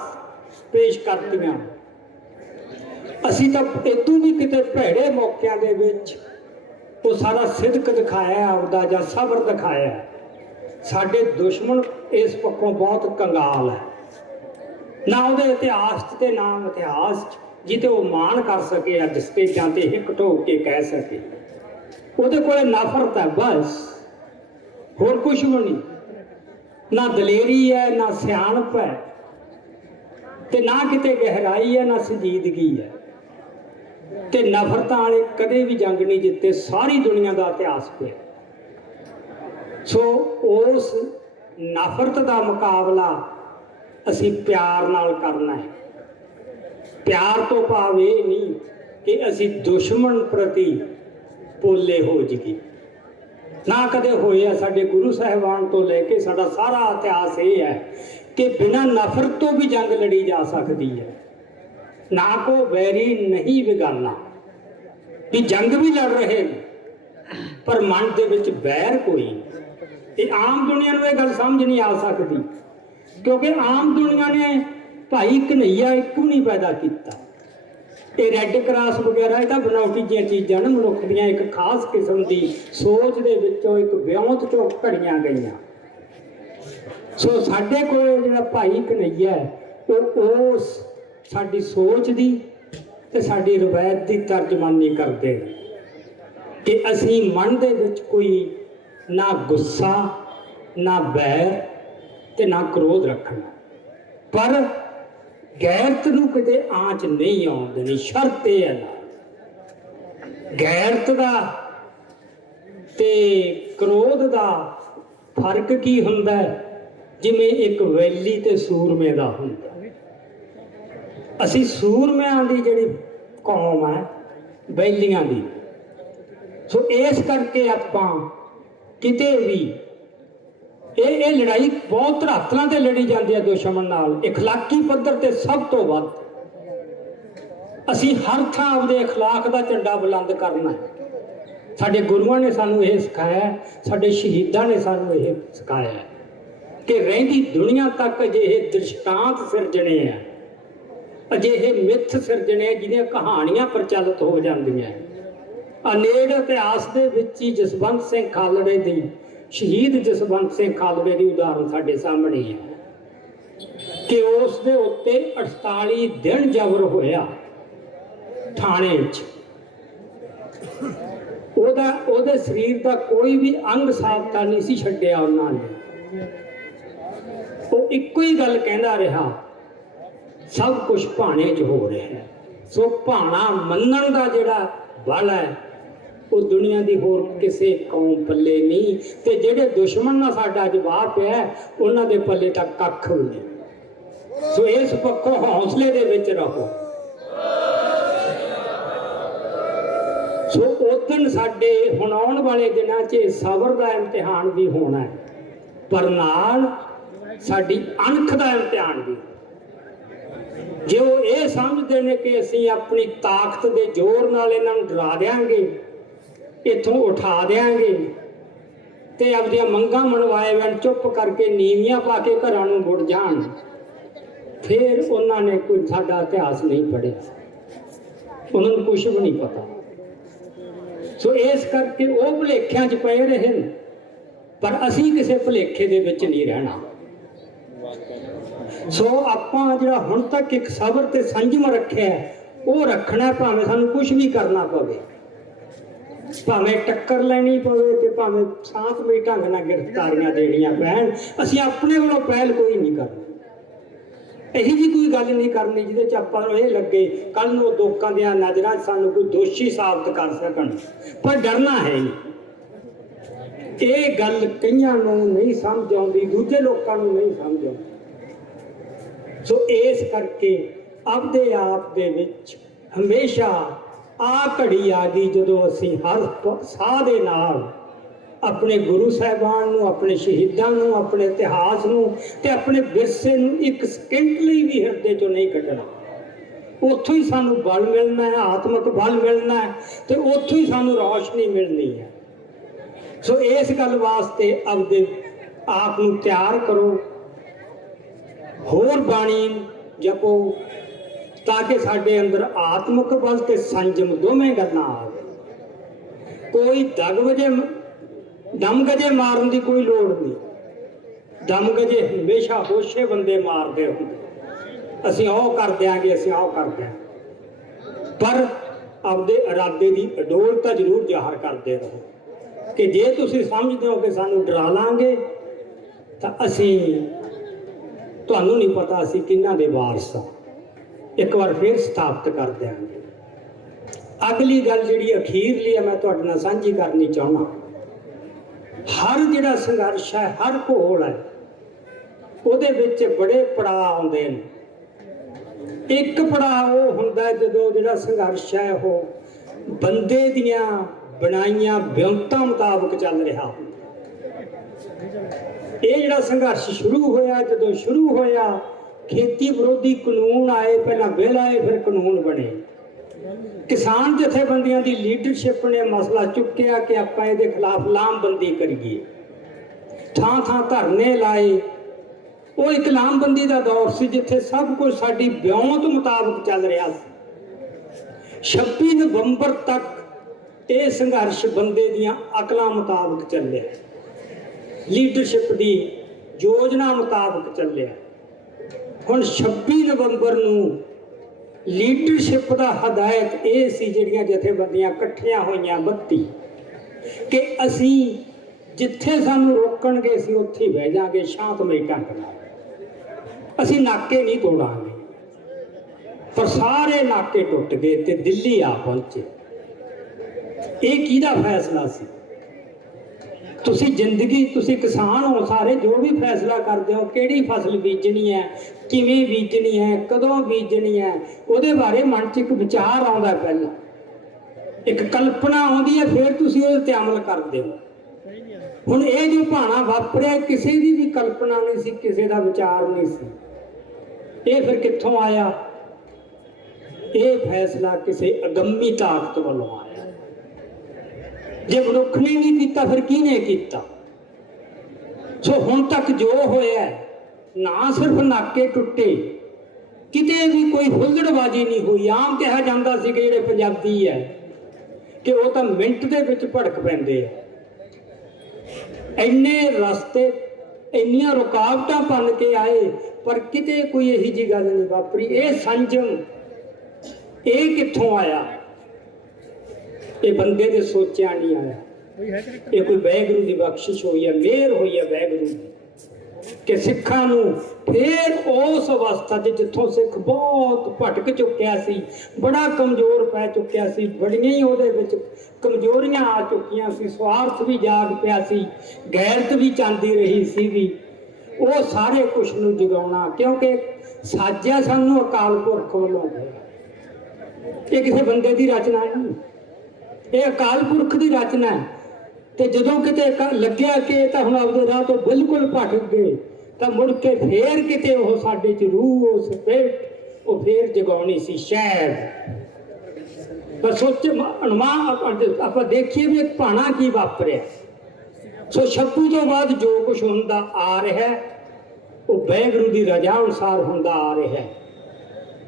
ਪੇਸ਼ ਕਰਤੀਆਂ। ਅਸੀਂ ਤਾਂ ਇਦੋਂ ਵੀ ਕਿਤੇ ਭੈੜੇ ਮੌਕਿਆਂ ਦੇ ਵਿੱਚ ਉਹ ਸਾਰਾ ਸਿਦਕ ਦਿਖਾਇਆ ਆਪਦਾ, ਜਾਂ ਸਬਰ ਦਿਖਾਇਆ। ਸਾਡੇ ਦੁਸ਼ਮਣ ਇਸ ਪੱਖੋਂ ਬਹੁਤ ਕੰਗਾਲ ਹੈ। ਨਾ ਉਹਦੇ ਇਤਿਹਾਸ 'ਚ ਤੇ ਨਾ ਇਤਿਹਾਸ 'ਚ ਜਿਹਤੇ ਉਹ ਮਾਣ ਕਰ ਸਕੇ, ਅੱਜ ਸਟੇਜਾਂ ਤੇ ਹਿੱਕ ਢੋਕ ਕੇ ਕਹਿ ਸਕੇ। ਉਹਦੇ ਕੋਲੇ ਨਫ਼ਰਤ ਹੈ ਬਸ, ਹੋਰ ਕੁਛ ਵੀ ਨਹੀਂ। ਨਾ ਦਲੇਰੀ ਹੈ, ਨਾ ਸਿਆਣਪ ਹੈ, ਤੇ ਨਾ ਕਿਤੇ ਗਹਿਰਾਈ ਹੈ, ਨਾ ਸੰਜੀਦਗੀ ਹੈ। ਤੇ ਨਫ਼ਰਤਾਂ ਵਾਲੇ ਕਦੇ ਵੀ ਜੰਗ ਨਹੀਂ ਜਿੱਤੇ। ਸਾਰੀ ਦੁਨੀਆ ਦਾ ਇਤਿਹਾਸ ਪਿਆ। ਸੋ ਉਸ ਨਫ਼ਰਤ ਦਾ ਮੁਕਾਬਲਾ ਅਸੀਂ ਪਿਆਰ ਨਾਲ ਕਰਨਾ ਹੈ। ਪਿਆਰ ਤੋਂ ਭਾਵ ਇਹ ਨਹੀਂ ਕਿ ਅਸੀਂ ਦੁਸ਼ਮਣ ਪ੍ਰਤੀ ਪੋਲੇ ਹੋ ਜਾਈਏ, ਨਾ ਕਦੇ ਹੋਏ ਆ। ਸਾਡੇ ਗੁਰੂ ਸਾਹਿਬਾਨ ਤੋਂ ਲੈ ਕੇ ਸਾਡਾ ਸਾਰਾ ਇਤਿਹਾਸ ਇਹ ਹੈ ਕਿ ਬਿਨਾਂ ਨਫ਼ਰਤ ਤੋਂ ਵੀ ਜੰਗ ਲੜੀ ਜਾ ਸਕਦੀ ਹੈ। ਨਾ ਕੋ ਵੈਰੀ ਨਹੀਂ ਵਿਗਾਨਾ, ਵੀ ਜੰਗ ਵੀ ਲੜ ਰਹੇ ਨੇ ਪਰ ਮਨ ਦੇ ਵਿੱਚ ਵੈਰ ਕੋਈ। ਇਹ ਆਮ ਦੁਨੀਆ ਨੂੰ ਇਹ ਗੱਲ ਸਮਝ ਨਹੀਂ ਆ ਸਕਦੀ, ਕਿਉਂਕਿ ਆਮ ਦੁਨੀਆ ਨੇ ਭਾਈ ਕਨਈਆ ਇੱਕ ਵੀ ਨਹੀਂ ਪੈਦਾ ਕੀਤਾ। ਇਹ ਰੈੱਡ ਕਰਾਸ ਵਗੈਰਾ ਇਹ ਤਾਂ ਬਣਾਉਟੀ ਦੀਆਂ ਚੀਜ਼ਾਂ ਨੇ, ਮਨੁੱਖ ਦੀਆਂ ਇੱਕ ਖਾਸ ਕਿਸਮ ਦੀ ਸੋਚ ਦੇ ਵਿੱਚੋਂ ਇੱਕ ਵਿਉਂਤ ਚੋਂ ਘੜੀਆਂ ਗਈਆਂ। ਸੋ ਸਾਡੇ ਕੋਲ ਜਿਹੜਾ ਭਾਈ ਕਨਈਆ ਉਹ ਉਸ ਸਾਡੀ ਸੋਚ ਦੀ ਤੇ ਸਾਡੀ ਰਵਾਇਤ ਦੀ ਤਰਜਮਾਨੀ ਕਰਦੇ ਨੇ ਕਿ ਅਸੀਂ ਮਨ ਦੇ ਵਿੱਚ ਕੋਈ ਨਾ ਗੁੱਸਾ, ਨਾ ਬੈਰ ਤੇ ਨਾ ਕ੍ਰੋਧ ਰੱਖਣਾ, ਪਰ ਗੈਰਤ ਨੂੰ ਕਿਤੇ ਆਂਚ ਨਹੀਂ ਆਉਣ ਦੇਣੀ। ਸ਼ਰਤ ਇਹ ਹੈ ਨਾ, ਗੈਰਤ ਦਾ ਤੇ ਕ੍ਰੋਧ ਦਾ ਫਰਕ ਕੀ ਹੁੰਦਾ ਹੈ? ਜਿਵੇਂ ਇੱਕ ਵੈਲੀ ਤੇ ਸੂਰਮੇ ਦਾ ਹੁੰਦਾ। ਅਸੀਂ ਸੂਰਮਿਆਂ ਦੀ ਜਿਹੜੀ ਕੌਮ ਹੈ, ਵੈਲੀਆਂ ਦੀ। ਸੋ ਇਸ ਕਰਕੇ ਆਪਾਂ ਕਿਤੇ ਵੀ ਇਹ ਲੜਾਈ ਬਹੁਤ ਧਰਾਤਲਾਂ ਤੇ ਲੜੀ ਜਾਂਦੀ ਹੈ ਦੁਸ਼ਮਣ ਨਾਲ, ਇਖਲਾਕੀ ਪੱਧਰ ਤੇ ਸਭ ਤੋਂ ਵੱਧ। ਅਸੀਂ ਹਰ ਥਾਂ ਆਪਦੇ ਅਖਲਾਕ ਦਾ ਝੰਡਾ ਬੁਲੰਦ ਕਰਨਾ ਹੈ। ਸਾਡੇ ਗੁਰੂਆਂ ਨੇ ਸਾਨੂੰ ਇਹ ਸਿਖਾਇਆ, ਸਾਡੇ ਸ਼ਹੀਦਾਂ ਨੇ ਸਾਨੂੰ ਇਹ ਸਿਖਾਇਆ ਕਿ ਰਹਿੰਦੀ ਦੁਨੀਆ ਤੱਕ ਅਜਿਹੇ ਦ੍ਰਿਸ਼ਟਾਂਤ ਸਿਰਜਣੇ ਆ, ਅਜਿਹੇ ਮਿੱਥ ਸਿਰਜਣੇ ਜਿਹਦੀਆਂ ਕਹਾਣੀਆਂ ਪ੍ਰਚਲਿਤ ਹੋ ਜਾਂਦੀਆਂ। ਅਨੇੜ ਇਤਿਹਾਸ ਦੇ ਵਿੱਚ ਹੀ ਜਸਵੰਤ ਸਿੰਘ ਖਾਲੜੇ ਦੀ, ਸ਼ਹੀਦ ਜਸਵੰਤ ਸਿੰਘ ਖਾਲੜੇ ਦੀ ਉਦਾਹਰਨ ਸਾਡੇ ਸਾਹਮਣੇ ਹੈ ਕਿ ਉਸ ਦੇ ਉੱਤੇ 48 ਦਿਨ ਜ਼ਬਰ ਹੋਇਆ ਥਾਣੇ 'ਚ। ਉਹਦੇ ਸਰੀਰ ਦਾ ਕੋਈ ਵੀ ਅੰਗ ਸਾਬਤਾ ਨਹੀਂ ਸੀ ਛੱਡਿਆ ਉਹਨਾਂ ਨੇ। ਉਹ ਇੱਕੋ ਹੀ ਗੱਲ ਕਹਿੰਦਾ ਰਿਹਾ, ਸਭ ਕੁਝ ਭਾਣੇ 'ਚ ਹੋ ਰਿਹਾ ਹੈ। ਸੋ ਭਾਣਾ ਮੰਨਣ ਦਾ ਜਿਹੜਾ ਬਲ ਹੈ ਉਹ ਦੁਨੀਆ ਦੀ ਹੋਰ ਕਿਸੇ ਕੌਮ ਪੱਲੇ ਨਹੀਂ। ਤੇ ਜਿਹੜੇ ਦੁਸ਼ਮਣ ਨਾਲ ਸਾਡਾ ਜਵਾਬ ਪਿਆ ਉਹਨਾਂ ਦੇ ਪੱਲੇ ਤੱਕ ਕੱਖ ਵੀ ਨਹੀਂ। ਸੋ ਇਸ ਪੱਖੋਂ ਹੌਸਲੇ ਦੇ ਵਿੱਚ ਰਹੋ। ਸੋ ਉਦਣ ਸਾਡੇ ਹੁਣ ਆਉਣ ਵਾਲੇ ਦਿਨਾਂ 'ਚ ਸਬਰ ਦਾ ਇਮਤਿਹਾਨ ਵੀ ਹੋਣਾ ਹੈ, ਪਰ ਨਾਲ ਸਾਡੀ ਅਣਖ ਦਾ ਇਮਤਿਹਾਨ ਵੀ। ਜੇ ਉਹ ਇਹ ਸਮਝਦੇ ਨੇ ਕਿ ਅਸੀਂ ਆਪਣੀ ਤਾਕਤ ਦੇ ਜ਼ੋਰ ਨਾਲ ਇਹਨਾਂ ਨੂੰ ਡਰਾ ਦਿਆਂਗੇ, ਇੱਥੋਂ ਉਠਾ ਦਿਆਂਗੇ ਤੇ ਆਪਣੀਆਂ ਮੰਗਾਂ ਮਨਵਾਏ ਵੈਣ ਚੁੱਪ ਕਰਕੇ ਨੀਵੀਆਂ ਪਾ ਕੇ ਘਰਾਂ ਨੂੰ ਮੁੜ ਜਾਣ, ਫਿਰ ਉਹਨਾਂ ਨੇ ਕੋਈ ਸਾਡਾ ਇਤਿਹਾਸ ਨਹੀਂ ਪੜ੍ਹਿਆ, ਉਹਨਾਂ ਨੂੰ ਕੁਛ ਵੀ ਨਹੀਂ ਪਤਾ। ਸੋ ਇਸ ਕਰਕੇ ਉਹ ਭੁਲੇਖਿਆਂ 'ਚ ਪਏ ਰਹੇ ਨੇ, ਪਰ ਅਸੀਂ ਕਿਸੇ ਭੁਲੇਖੇ ਦੇ ਵਿੱਚ ਨਹੀਂ ਰਹਿਣਾ। ਸੋ ਆਪਾਂ ਜਿਹੜਾ ਹੁਣ ਤੱਕ ਇੱਕ ਸਬਰ ਤੇ ਸੰਜਮ ਰੱਖਿਆ ਉਹ ਰੱਖਣਾ, ਭਾਵੇਂ ਸਾਨੂੰ ਕੁਛ ਵੀ ਕਰਨਾ ਪਵੇ, ਭਾਵੇਂ ਟੱਕਰ ਲੈਣੀ ਪਵੇ ਤੇ ਭਾਵੇਂ ਸ਼ਾਂਤਮਈ ਢੰਗ ਨਾਲ ਗ੍ਰਿਫਤਾਰੀਆਂ ਦੇਣੀਆਂ ਪੈਣ। ਅਸੀਂ ਆਪਣੇ ਵੱਲੋਂ ਪਹਿਲ ਕੋਈ ਨਹੀਂ ਕਰਨੀ। ਇਹੀ ਜੀ ਕੋਈ ਗੱਲ ਨਹੀਂ ਕਰਨੀ ਜਿਹਦੇ 'ਚ ਆਪਾਂ ਨੂੰ ਇਹ ਲੱਗੇ ਕੱਲ੍ਹ ਨੂੰ ਲੋਕਾਂ ਦੀਆਂ ਨਜ਼ਰਾਂ 'ਚ ਸਾਨੂੰ ਕੋਈ ਦੋਸ਼ੀ ਸਾਬਤ ਕਰ ਸਕਣ, ਪਰ ਡਰਨਾ ਹੈ ਨਹੀਂ। ਇਹ ਗੱਲ ਕਈਆਂ ਨੂੰ ਨਹੀਂ ਸਮਝ ਆਉਂਦੀ, ਦੂਜੇ ਲੋਕਾਂ ਨੂੰ ਨਹੀਂ ਸਮਝ ਆਉਂਦੀ। ਸੋ ਇਸ ਕਰਕੇ ਆਪਦੇ ਆਪ ਦੇ ਵਿੱਚ ਹਮੇਸ਼ਾ ਆ ਘੜੀ ਆ ਗਈ ਜਦੋਂ ਅਸੀਂ ਹਰ ਸਾਹ ਦੇ ਨਾਲ ਆਪਣੇ ਗੁਰੂ ਸਾਹਿਬਾਨ ਨੂੰ, ਆਪਣੇ ਸ਼ਹੀਦਾਂ ਨੂੰ, ਆਪਣੇ ਇਤਿਹਾਸ ਨੂੰ ਤੇ ਆਪਣੇ ਵਿਰਸੇ ਨੂੰ ਇੱਕ ਸਕਿੰਟ ਲਈ ਵੀ ਹਿਰਦੇ 'ਚੋਂ ਨਹੀਂ ਕੱਢਣਾ। ਉੱਥੋਂ ਹੀ ਸਾਨੂੰ ਬਲ ਮਿਲਣਾ ਹੈ, ਆਤਮਿਕ ਬਲ ਮਿਲਣਾ ਹੈ ਤੇ ਉੱਥੋਂ ਹੀ ਸਾਨੂੰ ਰੌਸ਼ਨੀ ਮਿਲਣੀ ਹੈ। ਸੋ ਇਸ ਗੱਲ ਵਾਸਤੇ ਆਪਦੇ ਆਪ ਨੂੰ ਤਿਆਰ ਕਰੋ, ਹੋਰ ਬਾਣੀ ਜਪੋ ਤਾਂ ਕਿ ਸਾਡੇ ਅੰਦਰ ਆਤਮਿਕ ਬਲ ਤੇ ਸੰਜਮ ਦੋਵੇਂ ਗੱਲਾਂ ਆਵੇ। ਕੋਈ ਦਮਗਜੇ ਮਾਰਨ ਦੀ ਕੋਈ ਲੋੜ ਨਹੀਂ। ਦਮਗਜੇ ਹਮੇਸ਼ਾ ਹੋਸ਼ੇ ਬੰਦੇ ਮਾਰਦੇ ਹੁੰਦੇ, ਅਸੀਂ ਉਹ ਕਰ ਦਿਆਂਗੇ, ਅਸੀਂ ਉਹ ਕਰ ਦਿਆਂਗੇ, ਪਰ ਆਪਦੇ ਇਰਾਦੇ ਦੀ ਅਡੋਲਤਾ ਜ਼ਰੂਰ ਜ਼ਾਹਰ ਕਰਦੇ ਰਹੋ ਕਿ ਜੇ ਤੁਸੀਂ ਸਮਝਦੇ ਹੋ ਕਿ ਸਾਨੂੰ ਡਰਾ ਲਾਂਗੇ ਤਾਂ ਅਸੀਂ, ਤੁਹਾਨੂੰ ਨਹੀਂ ਪਤਾ ਅਸੀਂ ਕਿਹਨਾਂ ਦੇ ਵਾਰਸ ਹਾਂ। ਇੱਕ ਵਾਰ ਫਿਰ ਸਥਾਪਿਤ ਕਰ ਦਿਆਂਗੇ। ਅਗਲੀ ਗੱਲ ਜਿਹੜੀ ਅਖੀਰਲੀ ਹੈ ਮੈਂ ਤੁਹਾਡੇ ਨਾਲ ਸਾਂਝੀ ਕਰਨੀ ਚਾਹੁੰਦਾ। ਹਰ ਜਿਹੜਾ ਸੰਘਰਸ਼ ਹੈ, ਹਰ ਘੋਲ ਹੈ, ਉਹਦੇ ਵਿੱਚ ਬੜੇ ਪੜਾਅ ਆਉਂਦੇ ਨੇ। ਇੱਕ ਪੜਾਅ ਉਹ ਹੁੰਦਾ ਜਦੋਂ ਜਿਹੜਾ ਸੰਘਰਸ਼ ਹੈ ਉਹ ਬੰਦੇ ਦੀਆਂ ਬਣਾਈਆਂ ਵਿਉਂਤਾਂ ਮੁਤਾਬਕ ਚੱਲ ਰਿਹਾ ਹੁੰਦਾ। ਇਹ ਜਿਹੜਾ ਸੰਘਰਸ਼ ਸ਼ੁਰੂ ਹੋਇਆ, ਜਦੋਂ ਸ਼ੁਰੂ ਹੋਇਆ ਖੇਤੀ ਵਿਰੋਧੀ ਕਾਨੂੰਨ ਆਏ, ਪਹਿਲਾਂ ਬਿੱਲ ਆਏ ਫਿਰ ਕਾਨੂੰਨ ਬਣੇ। ਕਿਸਾਨ ਜਥੇਬੰਦੀਆਂ ਦੀ ਲੀਡਰਸ਼ਿਪ ਨੇ ਮਸਲਾ ਚੁੱਕਿਆ ਕਿ ਆਪਾਂ ਇਹਦੇ ਖਿਲਾਫ ਲਾਮਬੰਦੀ ਕਰੀਏ। ਥਾਂ ਥਾਂ ਧਰਨੇ ਲਾਏ ਉਹ ਇਕਲਾਮਬੰਦੀ ਦਾ ਦੌਰ ਸੀ ਜਿੱਥੇ ਸਭ ਕੁਝ ਸਾਡੀ ਵਿਉਂਤ ਮੁਤਾਬਕ ਚੱਲ ਰਿਹਾ ਸੀ। 26 ਨਵੰਬਰ ਤੱਕ ਇਹ ਸੰਘਰਸ਼ ਬੰਦੇ ਦੀਆਂ ਅਕਲਾਂ ਮੁਤਾਬਕ ਚੱਲਿਆ, ਲੀਡਰਸ਼ਿਪ ਦੀ ਯੋਜਨਾ ਮੁਤਾਬਕ ਚੱਲਿਆ। ਹੁਣ 26 ਨਵੰਬਰ ਨੂੰ ਲੀਡਰਸ਼ਿਪ ਦਾ ਹਦਾਇਤ ਇਹ ਸੀ, ਜਿਹੜੀਆਂ ਜਥੇਬੰਦੀਆਂ ਇਕੱਠੀਆਂ ਹੋਈਆਂ 32, ਕਿ ਅਸੀਂ ਜਿੱਥੇ ਸਾਨੂੰ ਰੋਕਣਗੇ ਅਸੀਂ ਉੱਥੇ ਬਹਿ ਜਾਾਂਗੇ ਸ਼ਾਂਤਮਈ ਢੰਗ ਨਾਲ, ਅਸੀਂ ਨਾਕੇ ਨਹੀਂ ਤੋੜਾਂਗੇ। ਪਰ ਸਾਰੇ ਨਾਕੇ ਟੁੱਟ ਗਏ ਤੇ ਦਿੱਲੀ ਆ ਪਹੁੰਚੇ। ਇਹ ਕਿਹਦਾ ਫੈਸਲਾ ਸੀ? ਤੁਸੀਂ ਜ਼ਿੰਦਗੀ, ਤੁਸੀਂ ਕਿਸਾਨ ਹੋ ਸਾਰੇ, ਜੋ ਵੀ ਫੈਸਲਾ ਕਰਦੇ ਹੋ ਕਿਹੜੀ ਫਸਲ ਬੀਜਣੀ ਹੈ, ਕਿਵੇਂ ਬੀਜਣੀ ਹੈ, ਕਦੋਂ ਬੀਜਣੀ ਹੈ, ਉਹਦੇ ਬਾਰੇ ਮਨ 'ਚ ਇੱਕ ਵਿਚਾਰ ਆਉਂਦਾ, ਪਹਿਲਾਂ ਇੱਕ ਕਲਪਨਾ ਆਉਂਦੀ ਹੈ, ਫਿਰ ਤੁਸੀਂ ਉਹਦੇ ਤੇ ਅਮਲ ਕਰਦੇ ਹੋ। ਹੁਣ ਇਹ ਜੋ ਭਾਣਾ ਵਾਪਰਿਆ, ਕਿਸੇ ਦੀ ਵੀ ਕਲਪਨਾ ਨਹੀਂ ਸੀ, ਕਿਸੇ ਦਾ ਵਿਚਾਰ ਨਹੀਂ ਸੀ। ਇਹ ਫਿਰ ਕਿੱਥੋਂ ਆਇਆ? ਇਹ ਫੈਸਲਾ ਕਿਸੇ ਅਗੰਮੀ ਤਾਕਤ ਵੱਲੋਂ ਆਇਆ। ਜੇ ਮਨੁੱਖ ਨੇ ਨਹੀਂ ਕੀਤਾ ਫਿਰ ਕਿਹਨੇ ਕੀਤਾ? ਸੋ ਹੁਣ ਤੱਕ ਜੋ ਹੋਇਆ, ਨਾ ਸਿਰਫ ਨਾਕੇ ਟੁੱਟੇ, ਕਿਤੇ ਵੀ ਕੋਈ ਹੁੱਲੜਬਾਜ਼ੀ ਨਹੀਂ ਹੋਈ। ਆਮ ਕਿਹਾ ਜਾਂਦਾ ਸੀ ਕਿ ਜਿਹੜੇ ਪੰਜਾਬੀ ਹੈ ਕਿ ਉਹ ਤਾਂ ਮਿੰਟ ਦੇ ਵਿੱਚ ਭੜਕ ਪੈਂਦੇ ਆ। ਇੰਨੇ ਰਸਤੇ, ਇੰਨੀਆਂ ਰੁਕਾਵਟਾਂ ਬਣ ਕੇ ਆਏ, ਪਰ ਕਿਤੇ ਕੋਈ ਇਹੀ ਜਿਹੀ ਗੱਲ ਨਹੀਂ ਵਾਪਰੀ। ਇਹ ਸੰਜਮ ਇਹ ਕਿੱਥੋਂ ਆਇਆ? ਇਹ ਬੰਦੇ ਦੇ ਸੋਚਿਆ ਨਹੀਂ ਆਇਆ। ਇਹ ਕੋਈ ਵਾਹਿਗੁਰੂ ਦੀ ਬਖਸ਼ਿਸ਼ ਹੋਈ ਹੈ, ਮਿਹਰ ਹੋਈ ਹੈ ਵਾਹਿਗੁਰੂ ਦੀ, ਕਿ ਸਿੱਖਾਂ ਨੂੰ ਫੇਰ ਉਸ ਅਵਸਥਾ 'ਚ ਜਿੱਥੋਂ ਸਿੱਖ ਬਹੁਤ ਭਟਕ ਚੁੱਕਿਆ ਸੀ, ਬੜਾ ਕਮਜ਼ੋਰ ਪੈ ਚੁੱਕਿਆ ਸੀ, ਬੜੀਆਂ ਹੀ ਉਹਦੇ ਵਿੱਚ ਕਮਜ਼ੋਰੀਆਂ ਆ ਚੁੱਕੀਆਂ ਸੀ, ਸਵਾਰਥ ਵੀ ਜਾਗ ਪਿਆ ਸੀ, ਗੈਰਤ ਵੀ ਚਾਂਦੀ ਰਹੀ ਸੀਗੀ, ਉਹ ਸਾਰੇ ਕੁਛ ਨੂੰ ਜਗਾਉਣਾ। ਕਿਉਂਕਿ ਸਾਜਿਆ ਸਾਨੂੰ ਅਕਾਲ ਪੁਰਖ ਵੱਲੋਂ ਹੋਇਆ। ਇਹ ਕਿਸੇ ਬੰਦੇ ਦੀ ਰਚਨਾ ਨਹੀਂ, ਇਹ ਅਕਾਲ ਪੁਰਖ ਦੀ ਰਚਨਾ ਹੈ। ਤੇ ਜਦੋਂ ਕਿਤੇ ਲੱਗਿਆ ਕਿ ਇਹ ਤਾਂ ਹੁਣ ਆਪਦੇ ਰਾਹ ਤੋਂ ਬਿਲਕੁਲ ਭਟਕ ਗਏ, ਤਾਂ ਮੁੜ ਕੇ ਫੇਰ ਕਿਤੇ ਉਹ ਸਾਡੇ 'ਚ ਰੂਹ, ਉਹ ਸਪਿਰਟ, ਉਹ ਫੇਰ ਜਗਾਉਣੀ ਸੀ ਸ਼ਾਇਦ। ਪਰ ਸੋਚ ਆਪਾਂ ਦੇਖੀਏ ਵੀ ਇੱਕ ਭਾਣਾ ਕੀ ਵਾਪਰਿਆ। ਸੋ 26 ਤੋਂ ਬਾਅਦ ਜੋ ਕੁਛ ਹੁੰਦਾ ਆ ਰਿਹਾ, ਉਹ ਵਾਹਿਗੁਰੂ ਦੀ ਰਜ਼ਾ ਅਨੁਸਾਰ ਹੁੰਦਾ ਆ ਰਿਹਾ।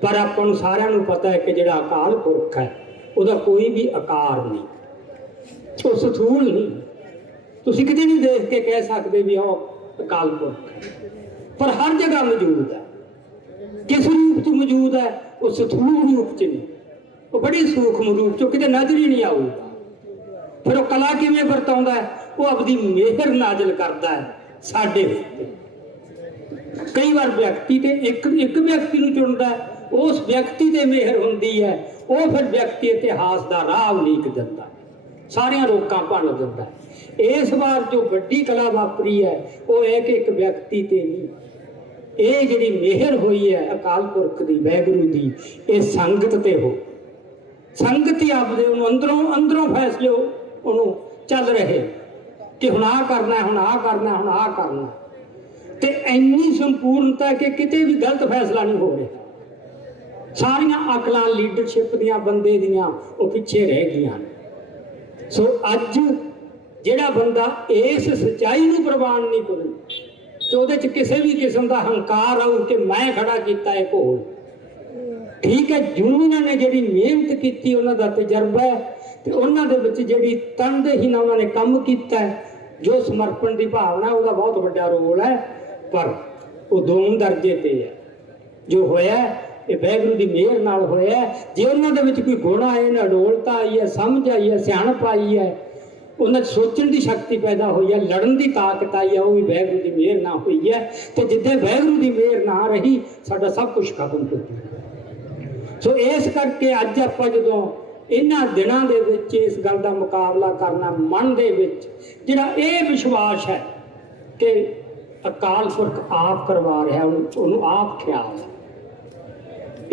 ਪਰ ਆਪਾਂ ਨੂੰ ਸਾਰਿਆਂ ਨੂੰ ਪਤਾ ਹੈ ਕਿ ਜਿਹੜਾ ਅਕਾਲ ਪੁਰਖ ਹੈ ਉਹਦਾ ਕੋਈ ਵੀ ਆਕਾਰ ਨਹੀਂ, ਉਹ ਸਥੂਲ ਨਹੀਂ। ਤੁਸੀਂ ਕਿਤੇ ਨਹੀਂ ਦੇਖ ਕੇ ਕਹਿ ਸਕਦੇ ਵੀ ਉਹ ਅਕਾਲ ਪੁਰਖ, ਪਰ ਹਰ ਜਗ੍ਹਾ ਮੌਜੂਦ ਹੈ। ਕਿਸ ਰੂਪ 'ਚ ਮੌਜੂਦ ਹੈ? ਉਹ ਸਥੂਲ ਰੂਪ 'ਚ ਨਹੀਂ, ਉਹ ਬੜੀ ਸੂਖਮ ਰੂਪ 'ਚ, ਕਿਤੇ ਨਜ਼ਰ ਹੀ ਨਹੀਂ ਆਊਗਾ। ਫਿਰ ਉਹ ਕਲਾ ਕਿਵੇਂ ਵਰਤਾਉਂਦਾ ਹੈ? ਉਹ ਆਪਣੀ ਮਿਹਰ ਨਾਜ਼ਲ ਕਰਦਾ ਹੈ ਸਾਡੇ ਉੱਤੇ। ਕਈ ਵਾਰ ਵਿਅਕਤੀ ਤੇ ਇੱਕ ਵਿਅਕਤੀ ਨੂੰ ਚੁਣਦਾ ਹੈ, ਉਸ ਵਿਅਕਤੀ ਤੇ ਮਿਹਰ ਹੁੰਦੀ ਹੈ, ਉਹ ਫਿਰ ਵਿਅਕਤੀ ਇਤਿਹਾਸ ਦਾ ਰਾਹ ਉਲੀਕ ਦਿੰਦਾ, ਸਾਰੀਆਂ ਰੋਕਾਂ ਭੰਨ ਦਿੰਦਾ। ਇਸ ਵਾਰ ਜੋ ਵੱਡੀ ਕਲਾ ਵਾਪਰੀ ਹੈ ਉਹ ਹੈ ਕਿ ਇੱਕ ਵਿਅਕਤੀ ਤੇ ਨਹੀਂ, ਇਹ ਜਿਹੜੀ ਮਿਹਰ ਹੋਈ ਹੈ ਅਕਾਲ ਪੁਰਖ ਦੀ, ਵਾਹਿਗੁਰੂ ਦੀ, ਇਹ ਸੰਗਤ ਤੇ ਹੋ। ਸੰਗਤ ਹੀ ਆਪਦੇ ਉਹਨੂੰ ਅੰਦਰੋਂ ਫੈਸਲੇ ਉਹਨੂੰ ਚੱਲ ਰਹੇ ਕਿ ਹੁਣ ਆਹ ਕਰਨਾ, ਹੁਣ ਆਹ ਕਰਨਾ, ਹੁਣ ਆਹ ਕਰਨਾ। ਤੇ ਇੰਨੀ ਸੰਪੂਰਨਤਾ ਕਿ ਕਿਤੇ ਵੀ ਗਲਤ ਫੈਸਲਾ ਨਹੀਂ ਹੋ ਰਿਹਾ। ਸਾਰੀਆਂ ਅਕਲਾਂ ਲੀਡਰਸ਼ਿਪ ਦੀਆਂ, ਬੰਦੇ ਦੀਆਂ, ਉਹ ਪਿੱਛੇ ਰਹਿ ਗਈਆਂ। ਸੋ ਅੱਜ ਜਿਹੜਾ ਬੰਦਾ ਇਸ ਸੱਚਾਈ ਨੂੰ ਪ੍ਰਵਾਨ ਨਹੀਂ ਕਰੂ ਤੇ ਉਹਦੇ 'ਚ ਕਿਸੇ ਵੀ ਕਿਸਮ ਦਾ ਹੰਕਾਰ ਆਊ ਕਿ ਮੈਂ ਖੜਾ ਕੀਤਾ ਇਹ ਘੋਲ। ਠੀਕ ਹੈ, ਯੂਨੀਅਨਾਂ ਨੇ ਜਿਹੜੀ ਮਿਹਨਤ ਕੀਤੀ, ਉਹਨਾਂ ਦਾ ਤਜਰਬਾ ਹੈ, ਤੇ ਉਹਨਾਂ ਦੇ ਵਿੱਚ ਜਿਹੜੀ ਤਨਦੇਹੀ ਨਾਲ ਉਹਨਾਂ ਨੇ ਕੰਮ ਕੀਤਾ ਹੈ, ਜੋ ਸਮਰਪਣ ਦੀ ਭਾਵਨਾ, ਉਹਦਾ ਬਹੁਤ ਵੱਡਾ ਰੋਲ ਹੈ। ਪਰ ਉਹ ਦੋਵੇਂ ਦਰਜੇ ਤੇ ਹੈ। ਜੋ ਹੋਇਆ ਇਹ ਵਾਹਿਗੁਰੂ ਦੀ ਮਿਹਰ ਨਾਲ ਹੋਇਆ। ਜੇ ਉਹਨਾਂ ਦੇ ਵਿੱਚ ਕੋਈ ਗੁਣ ਆਏ ਨਾ, ਅਡੋਲਤਾ ਆਈ ਹੈ, ਸਮਝ ਆਈ ਹੈ, ਸਿਆਣਪ ਆਈ ਹੈ, ਉਹਨਾਂ 'ਚ ਸੋਚਣ ਦੀ ਸ਼ਕਤੀ ਪੈਦਾ ਹੋਈ ਹੈ, ਲੜਨ ਦੀ ਤਾਕਤ ਆਈ ਹੈ, ਉਹ ਵੀ ਵਾਹਿਗੁਰੂ ਦੀ ਮਿਹਰ ਨਾਲ ਹੋਈ ਹੈ। ਤੇ ਜਿੱਦਾਂ ਵਾਹਿਗੁਰੂ ਦੀ ਮਿਹਰ ਨਾ ਰਹੀ, ਸਾਡਾ ਸਭ ਕੁਝ ਖਤਮ ਹੋ ਗਿਆ। ਸੋ ਇਸ ਕਰਕੇ ਅੱਜ ਆਪਾਂ ਜਦੋਂ ਇਹਨਾਂ ਦਿਨਾਂ ਦੇ ਵਿੱਚ ਇਸ ਗੱਲ ਦਾ ਮੁਕਾਬਲਾ ਕਰਨਾ, ਮਨ ਦੇ ਵਿੱਚ ਜਿਹੜਾ ਇਹ ਵਿਸ਼ਵਾਸ ਹੈ ਕਿ ਅਕਾਲ ਪੁਰਖ ਆਪ ਕਰਵਾ ਰਿਹਾ, ਉਹਨੂੰ ਆਪ ਖਿਆਲ ਹੈ,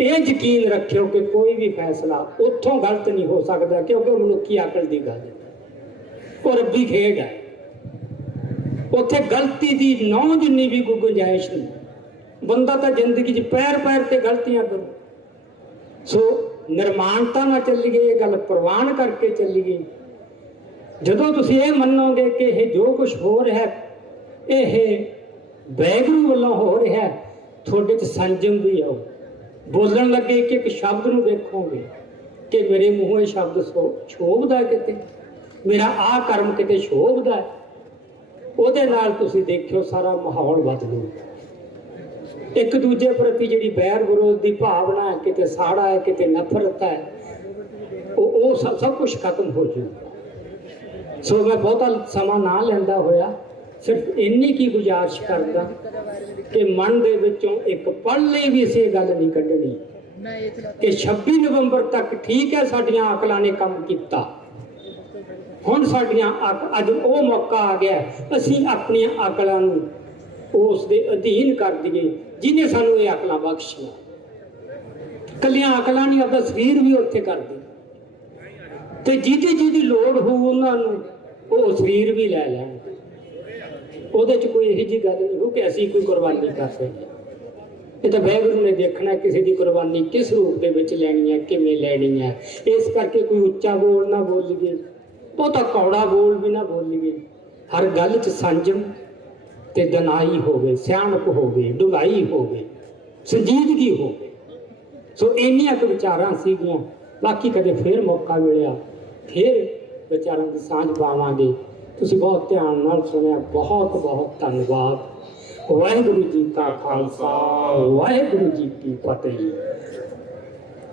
ਇਹ ਯਕੀਨ ਰੱਖਿਓ ਕਿ ਕੋਈ ਵੀ ਫੈਸਲਾ ਉੱਥੋਂ ਗਲਤ ਨਹੀਂ ਹੋ ਸਕਦਾ, ਕਿਉਂਕਿ ਉਹ ਮਨੁੱਖੀ ਅਕਲ ਦੀ ਗੱਲ ਹੈ, ਉਹ ਰੱਬੀ ਖੇਡ ਹੈ। ਉੱਥੇ ਗਲਤੀ ਦੀ ਨੌ ਜਿੰਨੀ ਵੀ ਕੋਈ ਗੁੰਜਾਇਸ਼ ਨਹੀਂ। ਬੰਦਾ ਤਾਂ ਜ਼ਿੰਦਗੀ 'ਚ ਪੈਰ ਤੇ ਗਲਤੀਆਂ ਕਰੂ। ਸੋ ਨਿਰਮਾਣਤਾ ਨਾਲ ਚੱਲੀਏ, ਇਹ ਗੱਲ ਪ੍ਰਵਾਨ ਕਰਕੇ ਚੱਲੀਏ। ਜਦੋਂ ਤੁਸੀਂ ਇਹ ਮੰਨੋਗੇ ਕਿ ਇਹ ਜੋ ਕੁਝ ਹੋ ਰਿਹਾ ਇਹ ਵੈਗਰੂ ਵੱਲੋਂ ਹੋ ਰਿਹਾ, ਤੁਹਾਡੇ 'ਚ ਸੰਜਮ ਵੀ ਆਓ। ਬੋਲਣ ਲੱਗੇ ਇੱਕ ਇੱਕ ਸ਼ਬਦ ਨੂੰ ਦੇਖੋਗੇ ਕਿ ਮੇਰੇ ਮੂੰਹੋਂ ਇਹ ਸ਼ਬਦ ਸ਼ੋਭਦਾ, ਕਿਤੇ ਮੇਰਾ ਆਹ ਕਰਮ ਕਿਤੇ ਸ਼ੋਭਦਾ, ਉਹਦੇ ਨਾਲ ਤੁਸੀਂ ਦੇਖਿਓ ਸਾਰਾ ਮਾਹੌਲ ਬਦਲੂਗਾ। ਇੱਕ ਦੂਜੇ ਪ੍ਰਤੀ ਜਿਹੜੀ ਬੈਰ ਵਿਰੋਧ ਦੀ ਭਾਵਨਾ ਹੈ, ਕਿਤੇ ਸਾੜਾ ਹੈ, ਕਿਤੇ ਨਫ਼ਰਤ ਹੈ, ਉਹ ਸਭ ਕੁਝ ਖਤਮ ਹੋ ਜਾਊਗਾ। ਸੋ ਮੈਂ ਬਹੁਤਾ ਸਮਾਂ ਨਾ ਲੈਂਦਾ ਹੋਇਆ ਸਿਰਫ ਇੰਨੀ ਕੀ ਗੁਜ਼ਾਰਿਸ਼ ਕਰਦਾ ਕਿ ਮਨ ਦੇ ਵਿੱਚੋਂ ਇੱਕ ਪਲ ਲਈ ਵੀ ਇਸੇ ਗੱਲ ਨਹੀਂ ਕੱਢਣੀ ਕਿ 26 ਨਵੰਬਰ ਤੱਕ ਠੀਕ ਹੈ ਸਾਡੀਆਂ ਅਕਲਾਂ ਨੇ ਕੰਮ ਕੀਤਾ, ਹੁਣ ਸਾਡੀਆਂ ਅੱਜ ਉਹ ਮੌਕਾ ਆ ਗਿਆ ਅਸੀਂ ਆਪਣੀਆਂ ਅਕਲਾਂ ਨੂੰ ਉਸ ਦੇ ਅਧੀਨ ਕਰ ਦਈਏ ਜਿਹਨੇ ਸਾਨੂੰ ਇਹ ਅਕਲਾਂ ਬਖਸ਼ੀਆਂ। ਕੱਲੀਆਂ ਅਕਲਾਂ ਨਹੀਂ, ਆਪਦਾ ਸਰੀਰ ਵੀ ਉੱਥੇ ਕਰ ਦੇ, ਤੇ ਜਿਹਦੀ ਲੋੜ ਹੋਊ ਉਹਨਾਂ ਨੂੰ ਉਹ ਸਰੀਰ ਵੀ ਲੈ ਲੈਣ। ਉਹਦੇ 'ਚ ਕੋਈ ਇਹੋ ਜਿਹੀ ਗੱਲ ਨਹੀਂ ਹੋ ਕਿ ਅਸੀਂ ਕੋਈ ਕੁਰਬਾਨੀ ਕਰ ਸਕਦੇ। ਇਹ ਤਾਂ ਵਾਹਿਗੁਰੂ ਨੇ ਦੇਖਣਾ ਕਿਸੇ ਦੀ ਕੁਰਬਾਨੀ ਕਿਸ ਰੂਪ ਦੇ ਵਿੱਚ ਲੈਣੀ ਹੈ, ਕਿਵੇਂ ਲੈਣੀ ਹੈ। ਇਸ ਕਰਕੇ ਕੋਈ ਉੱਚਾ ਬੋਲ ਨਾ ਬੋਲੀਏ, ਬਹੁਤਾ ਕੌੜਾ ਬੋਲ ਵੀ ਨਾ ਬੋਲੀਏ। ਹਰ ਗੱਲ 'ਚ ਸੰਜਮ ਤੇ ਦਨਾਈ ਹੋਵੇ, ਸਿਆਣਪ ਹੋਵੇ, ਡੁੰਘਾਈ ਹੋਵੇ, ਸੰਜੀਦਗੀ ਹੋਵੇ। ਸੋ ਇੰਨੀਆਂ ਕੁ ਵਿਚਾਰਾਂ ਸੀਗੀਆਂ। ਬਾਕੀ ਕਦੇ ਫੇਰ ਮੌਕਾ ਮਿਲਿਆ ਫੇਰ ਵਿਚਾਰਾਂ ਦੀ ਸਾਂਝ ਪਾਵਾਂਗੇ। ਤੁਸੀਂ ਬਹੁਤ ਧਿਆਨ ਨਾਲ ਸੁਣਿਆ, ਬਹੁਤ ਬਹੁਤ ਧੰਨਵਾਦ। ਵਾਹਿਗੁਰੂ ਜੀ ਕਾ ਖਾਲਸਾ, ਵਾਹਿਗੁਰੂ ਜੀ ਕੀ ਫਤਿਹ।